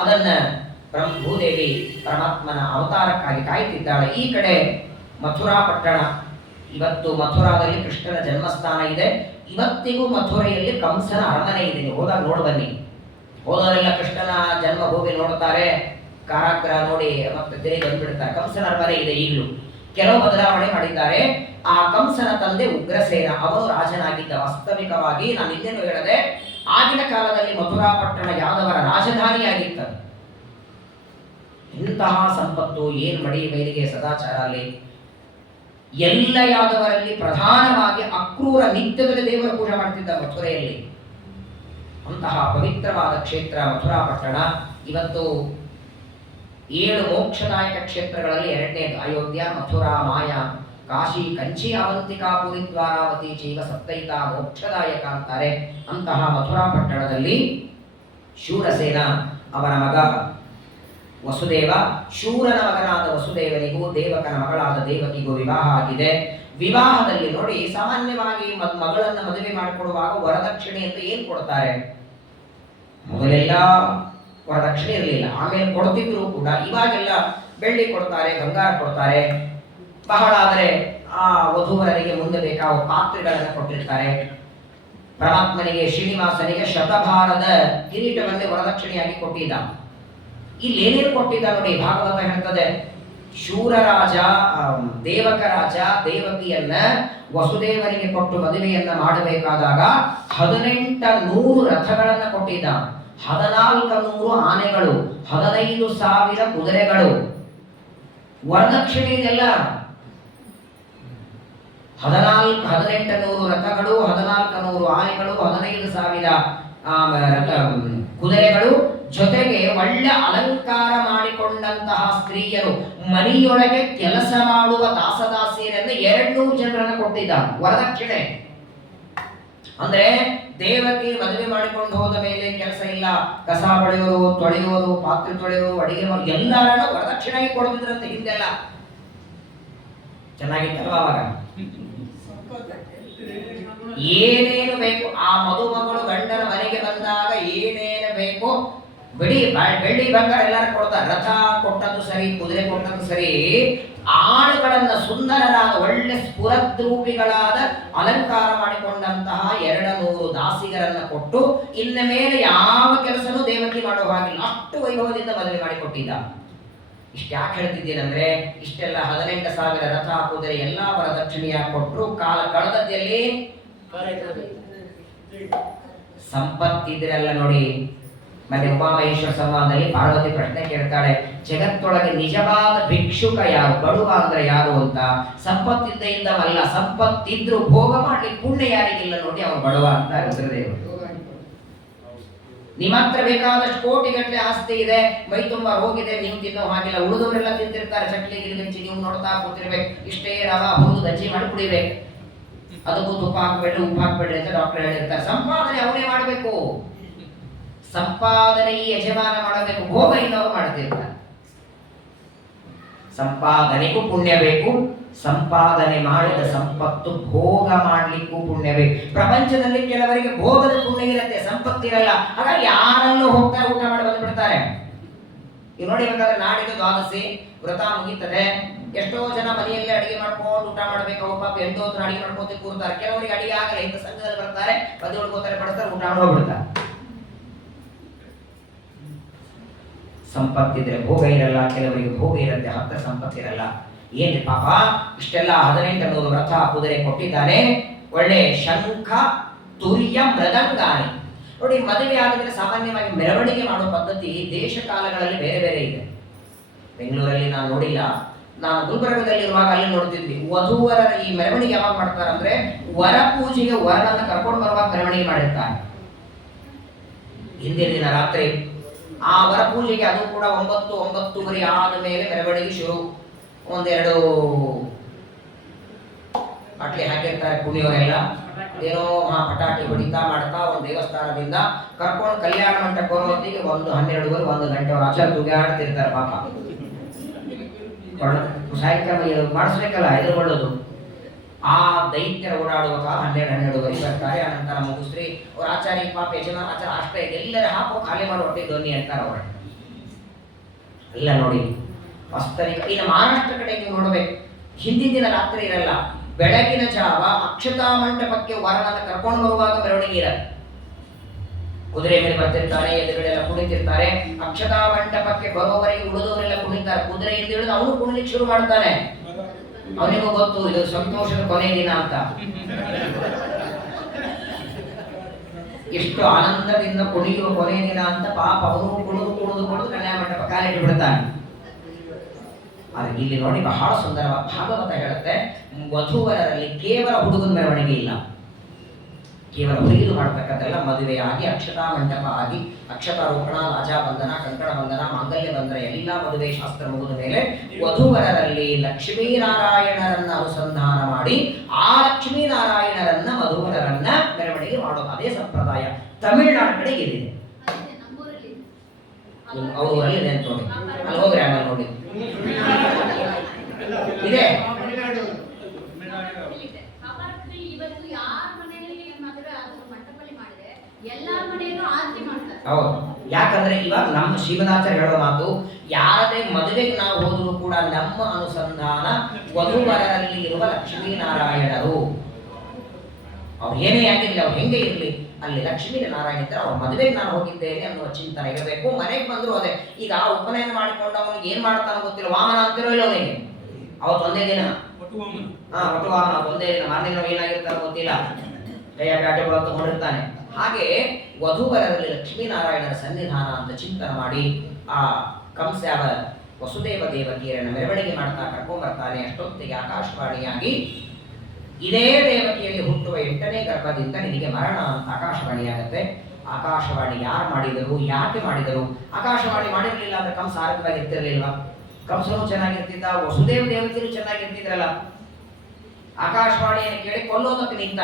ಅದನ್ನ ಭೂದೇವಿ ಪರಮಾತ್ಮನ ಅವತಾರಕ್ಕಾಗಿ ಕಾಯ್ತಿದ್ದಾಳೆ. ಈ ಕಡೆ ಮಥುರಾ ಪಟ್ಟಣ, ಇವತ್ತು ಮಥುರಾದಲ್ಲಿ ಕೃಷ್ಣನ ಜನ್ಮಸ್ಥಾನ ಇದೆ. ಇವತ್ತಿಗೂ ಮಥುರೆಯಲ್ಲಿ ಕಂಸನ ಅರಮನೆ ಇದೆ. ನೀವು ಹೋದಾಗ ನೋಡ್ ಬನ್ನಿ. ಹೋದವರೆಲ್ಲ ಕೃಷ್ಣನ ಜನ್ಮಭೂಮಿ ನೋಡ್ತಾರೆ, ಕಾರಾಗೃಹ ನೋಡಿ ಮತ್ತೆ ತಿರುಗಿ ಬಂದ್ಬಿಡ್ತಾರೆ. ಕಂಸನ ಅರಮನೆ ಇದೆ ಈಗಲೂ. ಕೆಲವು ಬದಲಾವಣೆ ಮಾಡಿದ್ದಾರೆ. ಆ ಕಂಸನ ತಂದೆ ಉಗ್ರಸೇನ, ಅವನು ರಾಜನಾಗಿದ್ದ. ವಾಸ್ತವಿಕವಾಗಿ ನಾನು ಇನ್ನೇನು ಹೇಳದೆ, ಆಗಿನ ಕಾಲದಲ್ಲಿ ಮಥುರಾ ಪಟ್ಟಣ ಯಾದವರ ರಾಜಧಾನಿಯಾಗಿತ್ತು. ಇಂತಹ ಸಂಪತ್ತು, ಏನು ಮಡಿ ಮೈಲಿಗೆ ಸದಾಚಾರ ಅಲ್ಲಿ. ಎಲ್ಲ ಯಾದವರಲ್ಲಿ ಪ್ರಧಾನವಾಗಿ ಅಕ್ರೂರ ನಿತ್ಯದಲ್ಲಿ ದೇವರ ಪೂಜೆ ಮಾಡ್ತಿದ್ದ ಮಥುರೆಯಲ್ಲಿ. ಅಂತಹ ಪವಿತ್ರವಾದ ಕ್ಷೇತ್ರ ಮಥುರಾ ಪಟ್ಟಣ. ಇವತ್ತು 7 ಮೋಕ್ಷದಾಯಕ ಕ್ಷೇತ್ರಗಳಲ್ಲಿ ಎರಡನೇದು ಅಯೋಧ್ಯ, ಮಥುರಾ, ಮಾಯಾ, ಕಾಶಿ, ಕಂಚಿ, ಅವಂತಿಕಾ, ಪುರಿ, ದ್ವಾರಾವತಿ, ಚೈವ ಸಪ್ತೈತ ಮೋಕ್ಷದಾಯಕ ಅಂತಾರೆ. ಅಂತಹ ಮಥುರಾ ಪಟ್ಟಣದಲ್ಲಿ ಶೂರಸೇನ ಅವರ ಮಗ ವಸುದೇವ, ಶೂರನ ಮಗನಾದ ವಸುದೇವನಿಗೂ ದೇವಕನ ಮಗಳಾದ ದೇವಕಿಗೂ ವಿವಾಹ ಆಗಿದೆ. ವಿವಾಹದಲ್ಲಿ ನೋಡಿ, ಸಾಮಾನ್ಯವಾಗಿ ಮಗಳನ್ನ ಮದುವೆ ಮಾಡಿಕೊಡುವಾಗ ವರದಕ್ಷಿಣೆ ಅಂತ ಏನ್ ಕೊಡ್ತಾರೆ? ಮೊದಲೆಲ್ಲ ವರದಕ್ಷಿಣೆ ಇರಲಿಲ್ಲ, ಆಮೇಲೆ ಕೊಡ್ತಿದ್ರು ಕೂಡ. ಇವಾಗೆಲ್ಲ ಬೆಳ್ಳಿ ಕೊಡ್ತಾರೆ, ಬಂಗಾರ ಕೊಡ್ತಾರೆ. ಬಹಳ ಆದರೆ ಆ ವಧುವರರಿಗೆ ಮುಂದೆ ಬೇಕಾದ ಪಾತ್ರೆಗಳನ್ನು ಕೊಟ್ಟಿರ್ತಾರೆ. ಪರಮಾತ್ಮನಿಗೆ, ಶ್ರೀನಿವಾಸನಿಗೆ ಶತಭಾರದ ಕಿರೀಟವನ್ನೇ ವರದಕ್ಷಿಣೆಯಾಗಿ ಕೊಟ್ಟಿದ್ದ. ಇಲ್ಲಿ ಏನೇನು ಕೊಟ್ಟಿದ್ದ ನೋಡಿ, ಭಾಗವತ ಹೇಳ್ತದೆ. ಶೂರರಾಜ ದೇವಕರಾಜ ದೇವಕಿಯನ್ನ ವಸುದೇವನಿಗೆ ಕೊಟ್ಟು ಮದುವೆಯನ್ನ ಮಾಡಬೇಕಾದಾಗ 1800 ರಥಗಳನ್ನ ಕೊಟ್ಟಿದ್ದ, 1400 ಆನೆಗಳು, 15,000 ಕುದುರೆಗಳು. ವರದಕ್ಷಿಣೆ ಇದೆಲ್ಲ 1800 ರಥಗಳು, 1400 ಆನೆಗಳು, 15,000 ಕುದುರೆಗಳು, ಜೊತೆಗೆ ಒಳ್ಳೆ ಅಲಂಕಾರ ಮಾಡಿಕೊಂಡಂತಹ ಸ್ತ್ರೀಯರು, ಮನೆಯೊಳಗೆ ಕೆಲಸ ಮಾಡುವ ದಾಸದಾಸಿಯರನ್ನು 200 ಜನರನ್ನು ಕೊಟ್ಟಿದ್ದ ವರದಕ್ಷಿಣೆ. ಅಂದ್ರೆ ದೇವಕ್ಕೆ ಮದುವೆ ಮಾಡಿಕೊಂಡು ಹೋದ ಮೇಲೆ ಕೆಲಸ ಇಲ್ಲ, ಕಸ ಬಳಿಯೋರು, ತೊಳೆಯೋರು, ಪಾತ್ರೆ ತೊಳೆಯೋರು, ಅಡಿಗೆ ಮಾಡಿ ಎಲ್ಲರನ್ನು ವರದಕ್ಷಿಣೆಗೆ ಕೊಡ್ತಿದ್ರಂತೆ ಹಿಂದೆಲ್ಲ. ಚೆನ್ನಾಗಿತ್ತಲ್ವ ಅವಾಗ? ಏನೇನು ಬೇಕು, ಆ ಮದುಮಗಳು ಗಂಡನ ಮನೆಗೆ ಬಂದಾಗ ಏನೇನು ಬೇಕು, ಬೆಳ್ಳಿ ಬಂಗಾರ ಎಲ್ಲರೂ ಕೊಡ್ತಾರೆ. ರಥ ಕೊಟ್ಟದ್ದು ಸರಿ, ಕುದುರೆ ಕೊಟ್ಟದ್ದು ಸರಿ, ಆಳುಗಳನ್ನ ಸುಂದರರಾದ ಒಳ್ಳೆ ಸ್ಫುರದ್ರೂಪಿಗಳಾದ ಅಲಂಕಾರ ಮಾಡಿಕೊಂಡಂತಹ 200 ದಾಸಿಗರನ್ನ ಕೊಟ್ಟು, ಇನ್ನ ಮೇಲೆ ಯಾವ ಕೆಲಸನೂ ದೇವಕಿ ಮಾಡುವ ಹಾಗಿಲ್ಲ, ಅಷ್ಟು ವೈಭವದಿಂದ ಮದುವೆ ಮಾಡಿಕೊಟ್ಟಿದ್ದ. ಇಷ್ಟ್ಯಾಕೆ ಹೇಳ್ತಿದ್ದೀನಂದ್ರೆ, ಇಷ್ಟೆಲ್ಲ 18,000 ರಥ, ಕುದುರೆ ಎಲ್ಲ ವರದಕ್ಷಿಣೆಯಾಗಿ ಕೊಟ್ಟರು. ಕಾಲ ಕಳೆದದ್ದಲ್ಲಿ ಸಂಪತ್ತಿದ್ರೆಲ್ಲ ನೋಡಿ. ಮತ್ತೆ ಉಮಾಮಹೇಶ್ವರ ಸಂವಾದದಲ್ಲಿ ಪಾರ್ವತಿ ಪ್ರಶ್ನೆ ಕೇಳ್ತಾಳೆ, ಜಗತ್ತೊಳಗೆ ನಿಜವಾದ ಭಿಕ್ಷುಕ ಯಾರು, ಬಡವ ಅಂದ್ರೆ ಯಾರು ಅಂತ. ಸಂಪತ್ತಿದ್ದವಲ್ಲ, ಸಂಪತ್ತಿದ್ರು ಭೋಗ ಮಾಡ್ಲಿಕ್ಕೆ ಪುಣ್ಯ ಯಾರಿಗಿಲ್ಲ ನೋಡಿ, ಅವನು ಬಡವ ಅಂತ ರುದ್ರದೇವರು. ನಿಮ್ಮ ಹತ್ರ ಬೇಕಾದಷ್ಟು ಕೋಟಿಗಟ್ಟಲೆ ಆಸ್ತಿ ಇದೆ, ಮೈ ತುಂಬಾ ಹೋಗಿದೆ, ನೀವು ತಿನ್ನೋ ಹಾಗಿಲ್ಲ. ಉಳಿದವರೆಲ್ಲ ತಿಂತಿರ್ತಾರೆ, ಚಟ್ಲಿ ಗಿಡಗಂಚಿ, ನೀವು ನೋಡ್ತಾ ಕೂತಿರ್ಬೇಕು. ಇಷ್ಟೇ ರವ ಹುರಿದು ಗಂಜಿ ಮಾಡಿ ಕುಡಿಬೇಕು, ಅದಕ್ಕೂ ತುಪ್ಪ ಹಾಕ್ಬೇಡ್ರಿ, ಉಪ್ಪು ಹಾಕ್ಬೇಡ್ರಿ ಅಂತ ಡಾಕ್ಟರ್ ಹೇಳಿರ್ತಾರೆ. ಸಂಪಾದನೆ ಅವನೇ ಮಾಡಬೇಕು, ಸಂಪಾದನೆ ಈ ಯಜಮಾನ ಮಾಡಬೇಕು, ಭೋಗ ಇನ್ನವರು ಮಾಡ್ತಿರ್ತಾರೆ. ಸಂಪಾದನೆಗೂ ಪುಣ್ಯ ಬೇಕು, ಸಂಪಾದನೆ ಮಾಡಿದ ಸಂಪತ್ತು ಭೋಗ ಮಾಡ್ಲಿಕ್ಕೂ ಪುಣ್ಯ ಬೇಕು. ಪ್ರಪಂಚದಲ್ಲಿ ಕೆಲವರಿಗೆ ಭೋಗದ ಪುಣ್ಯ ಇರುತ್ತೆ, ಸಂಪತ್ತಿರಲ್ಲ. ಹಾಗಾಗಿ ಯಾರಲ್ಲೂ ಹೋಗ್ತಾರೆ, ಊಟ ಮಾಡಿ ಬಂದ್ಬಿಡ್ತಾರೆ. ಈಗ ನೋಡಿ, ಬೇಕಾದ್ರೆ ನಾಡಿದ್ದು ದ್ವಾದಶಿ ವ್ರತ ಮುಗೀತದೆ, ಎಷ್ಟೋ ಜನ ಮನೆಯಲ್ಲೇ ಅಡಿಗೆ ಮಾಡ್ಕೊಂಡು ಊಟ ಮಾಡ್ಬೇಕು. ಅವ್ರ ಪಾಪ ಎಂಟೋ ಹತ್ರ ಅಡಿಗೆ ಮಾಡ್ಕೊಂಡು ಕೂರ್ತಾರೆ. ಕೆಲವರಿಗೆ ಅಡಿಗೆ ಆಗಲ್ಲ, ಇಂಥ ಸಂಘದಲ್ಲಿ ಬರ್ತಾರೆ, ಬದಿ ಹೊಡ್ಕೋತಾರೆ, ಬಡ್ತಾರೆ, ಊಟ ಹೋಗ್ಬಿಡ್ತಾರೆ. ಸಂಪತ್ತಿದ್ರೆ ಭೋಗ ಇರಲ್ಲ, ಕೆಲವರಿಗೆ ಭೋಗ ಇರುತ್ತೆ, ಹತ್ತ ಸಂಪತ್ತಿರಲ್ಲ. ಏನ್ ಪಾಪ, ಇಷ್ಟೆಲ್ಲ 1800 ರಥ, ಕುದುರೆ ಕೊಟ್ಟಿದ್ದಾನೆ. ಒಳ್ಳೆ ಶಂಖ, ತುರ್ಯ, ಮೃದಂಗಾನಿ. ನೋಡಿ, ಮದುವೆ ಆದ್ಮೇಲೆ ಸಾಮಾನ್ಯವಾಗಿ ಮೆರವಣಿಗೆ ಮಾಡೋ ಪದ್ಧತಿ ದೇಶ ಕಾಲಗಳಲ್ಲಿ ಬೇರೆ ಬೇರೆ ಇದೆ. ಬೆಂಗಳೂರಲ್ಲಿ ನಾನು ನೋಡಿಲ್ಲ, ನಾನು ಗುಲ್ಬರ್ಗದಲ್ಲಿ ಇರುವಾಗ ಅಲ್ಲಿ ನೋಡ್ತಿದ್ವಿ. ವಧುವರ ಈ ಮೆರವಣಿಗೆ ಯಾವಾಗ ಮಾಡ್ತಾರೆ ಅಂದ್ರೆ, ವರ ಪೂಜೆಗೆ ವರನನ್ನ ಕರ್ಕೊಂಡು ಬರುವಾಗ ಮೆರವಣಿಗೆ ಮಾಡಿರ್ತಾರೆ. ಹಿಂದಿನ ದಿನ ರಾತ್ರಿ ಆ ವರ ಪೂಜೆಗೆ, ಅದು ಕೂಡ 9-9:30 ಆದ ಮೇಲೆ ಮೆರವಣಿಗೆ ಶುರು. ಒಂದೆರಡು ಅಟ್ಲಿ ಹಾಕಿರ್ತಾರೆ ಕುಣಿಯವರೆಲ್ಲ, ಏನೋ ಪಟಾಕಿ ಹೊಡಿತಾ ಮಾಡ್ತಾ ಒಂದು ದೇವಸ್ಥಾನದಿಂದ ಕರ್ಕೊಂಡು ಕಲ್ಯಾಣ ಮಂಟಪ ಬರೋತ್ತಿಗೆ 1-12 1 ಗಂಟೆ ಅವ್ರ ಆಚಾರ ತುಗಾಡ್ತಿರ್ತಾರೆ ಪಾಪ. ಸಾಯಂಕಾಲ ಮಾಡಿಸ್ಬೇಕಲ್ಲ, ಎದುರುಗೊಳ್ಳೋದು. ಆ ದೈತ್ಯರ ಓಡಾಡುವ ಕಾಲ 12-12 ಬರ್ತಾರೆ. ಅನಂತರ ಮುಗಿಸ್ರಿ ಅವ್ರ ಆಚಾರ್ಯ ಪಾಪ ಯಜಮಾನ ಆಚಾರ ಅಷ್ಟೇ, ಎಲ್ಲರ ಹಾಕೋ ಖಾಲಿ ಮಾಡೋ ಹೊಟ್ಟೆ ಧ್ವನಿ ಅಂತಾರೆ ಅವ್ರ ಎಲ್ಲ. ನೋಡಿ ವಾಸ್ತವಿಕ. ಇನ್ನು ಮಹಾರಾಷ್ಟ್ರ ಕಡೆ ನೀವು ನೋಡ್ಬೇಕು, ಹಿಂದಿನ ದಿನ ರಾತ್ರಿ ಇರಲ್ಲ, ಬೆಳಗಿನ ಜಾವ ಅಕ್ಷತಾ ಮಂಟಪಕ್ಕೆ ವರನನ್ನ ಕರ್ಕೊಂಡು ಬರುವಾಗ ಮೆರವಣಿಗೆ ಇರಲ್ಲ. ಕುದುರೆ ಮೇಲೆ ಬರ್ತಿರ್ತಾರೆ, ಎದುರುಗಡೆಲ್ಲ ಕುಣಿತಿರ್ತಾರೆ. ಅಕ್ಷತಾ ಮಂಟಪಕ್ಕೆ ಬರೋವರೆಗೆ ಉಳಿದವರೆಲ್ಲ ಕುಣಿತಾರೆ. ಕುದುರೆಯಿಂದ ಹಿಡಿದು ಅವನು ಕುಣಿಲಿಕ್ಕೆ ಶುರು ಮಾಡ್ತಾನೆ. ಅವನಿಗೂ ಗೊತ್ತು ಇದು ಸಂತೋಷದ ಕೊನೆ ದಿನ ಅಂತ. ಎಷ್ಟು ಆನಂದದಿಂದ ಕುಣಿಯುವ ಕೊನೆ ದಿನ ಅಂತ ಪಾಪ ಅವನು ಕುಣಿದು ಕಲ್ಯಾಣ ಮಂಟಪ ಕಾಲಿಟ್ಟು ಬಿಡ್ತಾನೆ. ಆದ್ರೆ ಇಲ್ಲಿ ನೋಡಿ ಬಹಳ ಸುಂದರವಾದ ಭಾಗವತ ಹೇಳುತ್ತೆ, ವಧುವರರಲ್ಲಿ ಕೇವಲ ಹುಡುಗನ ಮೆರವಣಿಗೆ ಇಲ್ಲ, ಕೇವಲ ಹುಡುಗಿದು ಮಾಡ್ತಕ್ಕಂಥೆಲ್ಲ ಮದುವೆಯಾಗಿ ಅಕ್ಷತಾ ಮಂಟಪ ಆಗಿ ಅಕ್ಷತಾರೋಪಣ, ಲಾಜಾಬಂಧನ, ಕಂಕಣ ಬಂಧನ, ಮಾಂಗಲ್ಯ ಬಂಧನ ಎಲ್ಲ ಮದುವೆ ಶಾಸ್ತ್ರ ಮುಗಿದ ಮೇಲೆ ವಧುವರರಲ್ಲಿ ಲಕ್ಷ್ಮೀನಾರಾಯಣರನ್ನ ಅನುಸಂಧಾನ ಮಾಡಿ ಆ ಲಕ್ಷ್ಮೀನಾರಾಯಣರನ್ನ ವಧುವರರನ್ನ ಮೆರವಣಿಗೆ ಮಾಡೋದು ಅದೇ ಸಂಪ್ರದಾಯ. ತಮಿಳುನಾಡು ಕಡೆ ಇದೆ, ಅವ್ರ ಊರಲ್ಲಿ ಇದೆ ಅಂತ ನೋಡಿ, ಅಲ್ಲಿ ಹೋಗ್ರಿ ಆಮೇಲೆ ನೋಡಿ ಇದೆ. ಹೌದು, ಯಾಕಂದ್ರೆ ಇವಾಗ ನಮ್ಮ ಶ್ರೀಮದಾಚಾರ್ಯ ಹೇಳೋ ಮಾತು, ಯಾರದೇ ಮದುವೆಗೆ ನಾವು ಹೋದರೂ ಕೂಡ ನಮ್ಮ ಅನುಸಂಧಾನ ವಧುವರರಲ್ಲಿ ಇರುವ ಲಕ್ಷ್ಮೀನಾರಾಯಣರು. ಅವ್ರು ಏನೇ ಆಗಿರ್ಲಿ, ಅವ್ರು ಹೆಂಗೆ ಇರಲಿ, ಅಲ್ಲಿ ಲಕ್ಷ್ಮೀ ನಾರಾಯಣ ಇದ್ರೆ ಅವ್ರ ಮದುವೆಗೆ ನಾನು ಹೋಗಿದ್ದೇನೆ ಅನ್ನುವ ಚಿಂತನೆ ಇರಬೇಕು. ಮನೆಗೆ ಬಂದ್ರು ಅದೇ, ಈಗ ಆ ಉಪನಯನ ಮಾಡಿಕೊಂಡು ಅವನಿಗೆ ಏನ್ ಮಾಡ್ತಾನೋ ಗೊತ್ತಿಲ್ಲ, ವಾಮನ ಅಂತಿರೋ ಇಲ್ಲ ಅವನಿಗೆ, ಅವತ್ತು ಒಂದೇ ದಿನ ಒಟ್ಟು ವಾಮನ ಒಂದೇ ದಿನ, ಮಾರನೇ ಏನಾಗಿರ್ತಾರೋ ಗೊತ್ತಿಲ್ಲ, ಕೈಯ ಬ್ಯಾಟೆಗಳು ಅಂತ ಹೊಡಿರ್ತಾನೆ. ಹಾಗೆ ವಧುವರರಲ್ಲಿ ಲಕ್ಷ್ಮೀನಾರಾಯಣರ ಸನ್ನಿಧಾನ ಅಂತ ಚಿಂತನೆ ಮಾಡಿ ಆ ಕಂಸ ಯಾವ ವಸುದೇವ ದೇವಕಿಯರನ್ನ ಮೆರವಣಿಗೆ ಮಾಡ್ತಾ ಕರ್ಕೊಂಡ್ ಬರ್ತಾನೆ. ಅಷ್ಟೊತ್ತಿಗೆ ಆಕಾಶವಾಣಿಯಾಗಿ ಇದೇ ದೇವಕಿಯಲ್ಲಿ ಹುಟ್ಟುವ 8ನೇ ಗರ್ಭದಿಂದ ನಿನಗೆ ಮರಣ ಅಂತ ಆಕಾಶವಾಣಿಯಾಗತ್ತೆ. ಆಕಾಶವಾಣಿ ಯಾರು ಮಾಡಿದರು, ಯಾಕೆ ಮಾಡಿದರು? ಆಕಾಶವಾಣಿ ಮಾಡಿರ್ಲಿಲ್ಲ ಅಂದ್ರೆ ಕಂಸ ಆರೋಗ್ಯವಾಗಿರ್ತಿರ್ಲಿಲ್ವಾ? ಕಂಸನು ಚೆನ್ನಾಗಿರ್ತಿದ್ದ, ವಸುದೇವ ದೇವಕಿಯರು ಚೆನ್ನಾಗಿರ್ತಿದ್ರಲ್ಲ. ಆಕಾಶವಾಣಿಯನ್ನು ಕೇಳಿ ಕೊಲ್ಲೋದಕ್ಕೆ ನಿಂತ.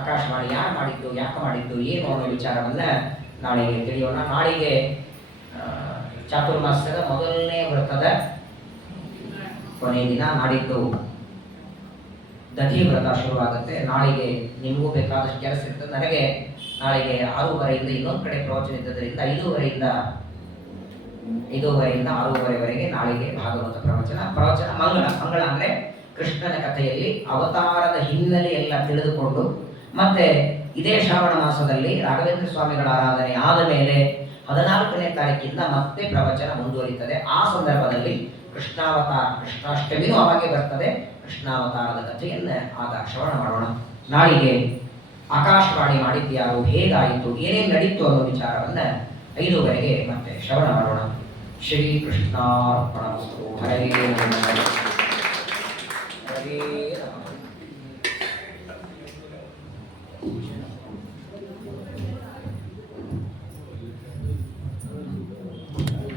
ಆಕಾಶವಾಣಿ ಯಾರು ಮಾಡಿದ್ದು, ಯಾಕೆ ಮಾಡಿದ್ದು, ಏನು ಅನ್ನೋ ವಿಚಾರವನ್ನ ನಾಳೆಗೆ ತಿಳಿಯೋಣ. ನಾಳೆಗೆ ಚಾತುರ್ಮಾಸ್ಯದ ಮೊದಲನೇ ವ್ರತದ ಕೊನೆಯ ದಿನ, ನಾಡಿದ್ದು ದಧಿ ವ್ರತ ಶುರುವಾಗುತ್ತೆ. ನಾಳೆಗೆ ನಿಮಗೂ ಬೇಕಾದಷ್ಟು ಕೆಲಸ ಇರ್ತದೆ. ನನಗೆ ನಾಳೆಗೆ 6:30 ಇನ್ನೊಂದು ಕಡೆ ಪ್ರವಚನ ಇದ್ದದರಿಂದ 5:30 6:30ವರೆಗೆ ನಾಳೆಗೆ ಭಾಗವತ ಪ್ರವಚನ ಮಂಗಳ ಅಂದ್ರೆ ಕೃಷ್ಣನ ಕಥೆಯಲ್ಲಿ ಅವತಾರದ ಹಿನ್ನೆಲೆ ಎಲ್ಲ ತಿಳಿದುಕೊಂಡು, ಮತ್ತೆ ಇದೇ ಶ್ರಾವಣ ಮಾಸದಲ್ಲಿ ರಾಘವೇಂದ್ರ ಸ್ವಾಮಿಗಳ ಆರಾಧನೆ ಆದ ಮೇಲೆ 14ನೇ ತಾರೀಕಿಂದ ಮತ್ತೆ ಪ್ರವಚನ ಮುಂದುವರಿತದೆ. ಆ ಸಂದರ್ಭದಲ್ಲಿ ಕೃಷ್ಣಾವತಾರ, ಕೃಷ್ಣಾಷ್ಟಮಿನೂ ಅವಾಗೆ ಬರ್ತದೆ. ಕೃಷ್ಣಾವತಾರದ ಕಥೆಯನ್ನ ಆಗ ಶ್ರವಣ ಮಾಡೋಣ. ನಾಳಿಗೆ ಆಕಾಶವಾಣಿ ಮಾಡಿದ್ಯಾರು, ಹೇಗಾಯಿತು, ಏನೇನು ನಡೀತು ಅನ್ನೋ ವಿಚಾರವನ್ನ 5:00ವರೆಗೆ ಮತ್ತೆ ಶ್ರವಣ ಮಾಡೋಣ. ಶ್ರೀ ಕೃಷ್ಣಾರ್ಪಣಮಸ್ತು. ಹರೇ ನಮಃ. ಹರೇ ನಮಃ.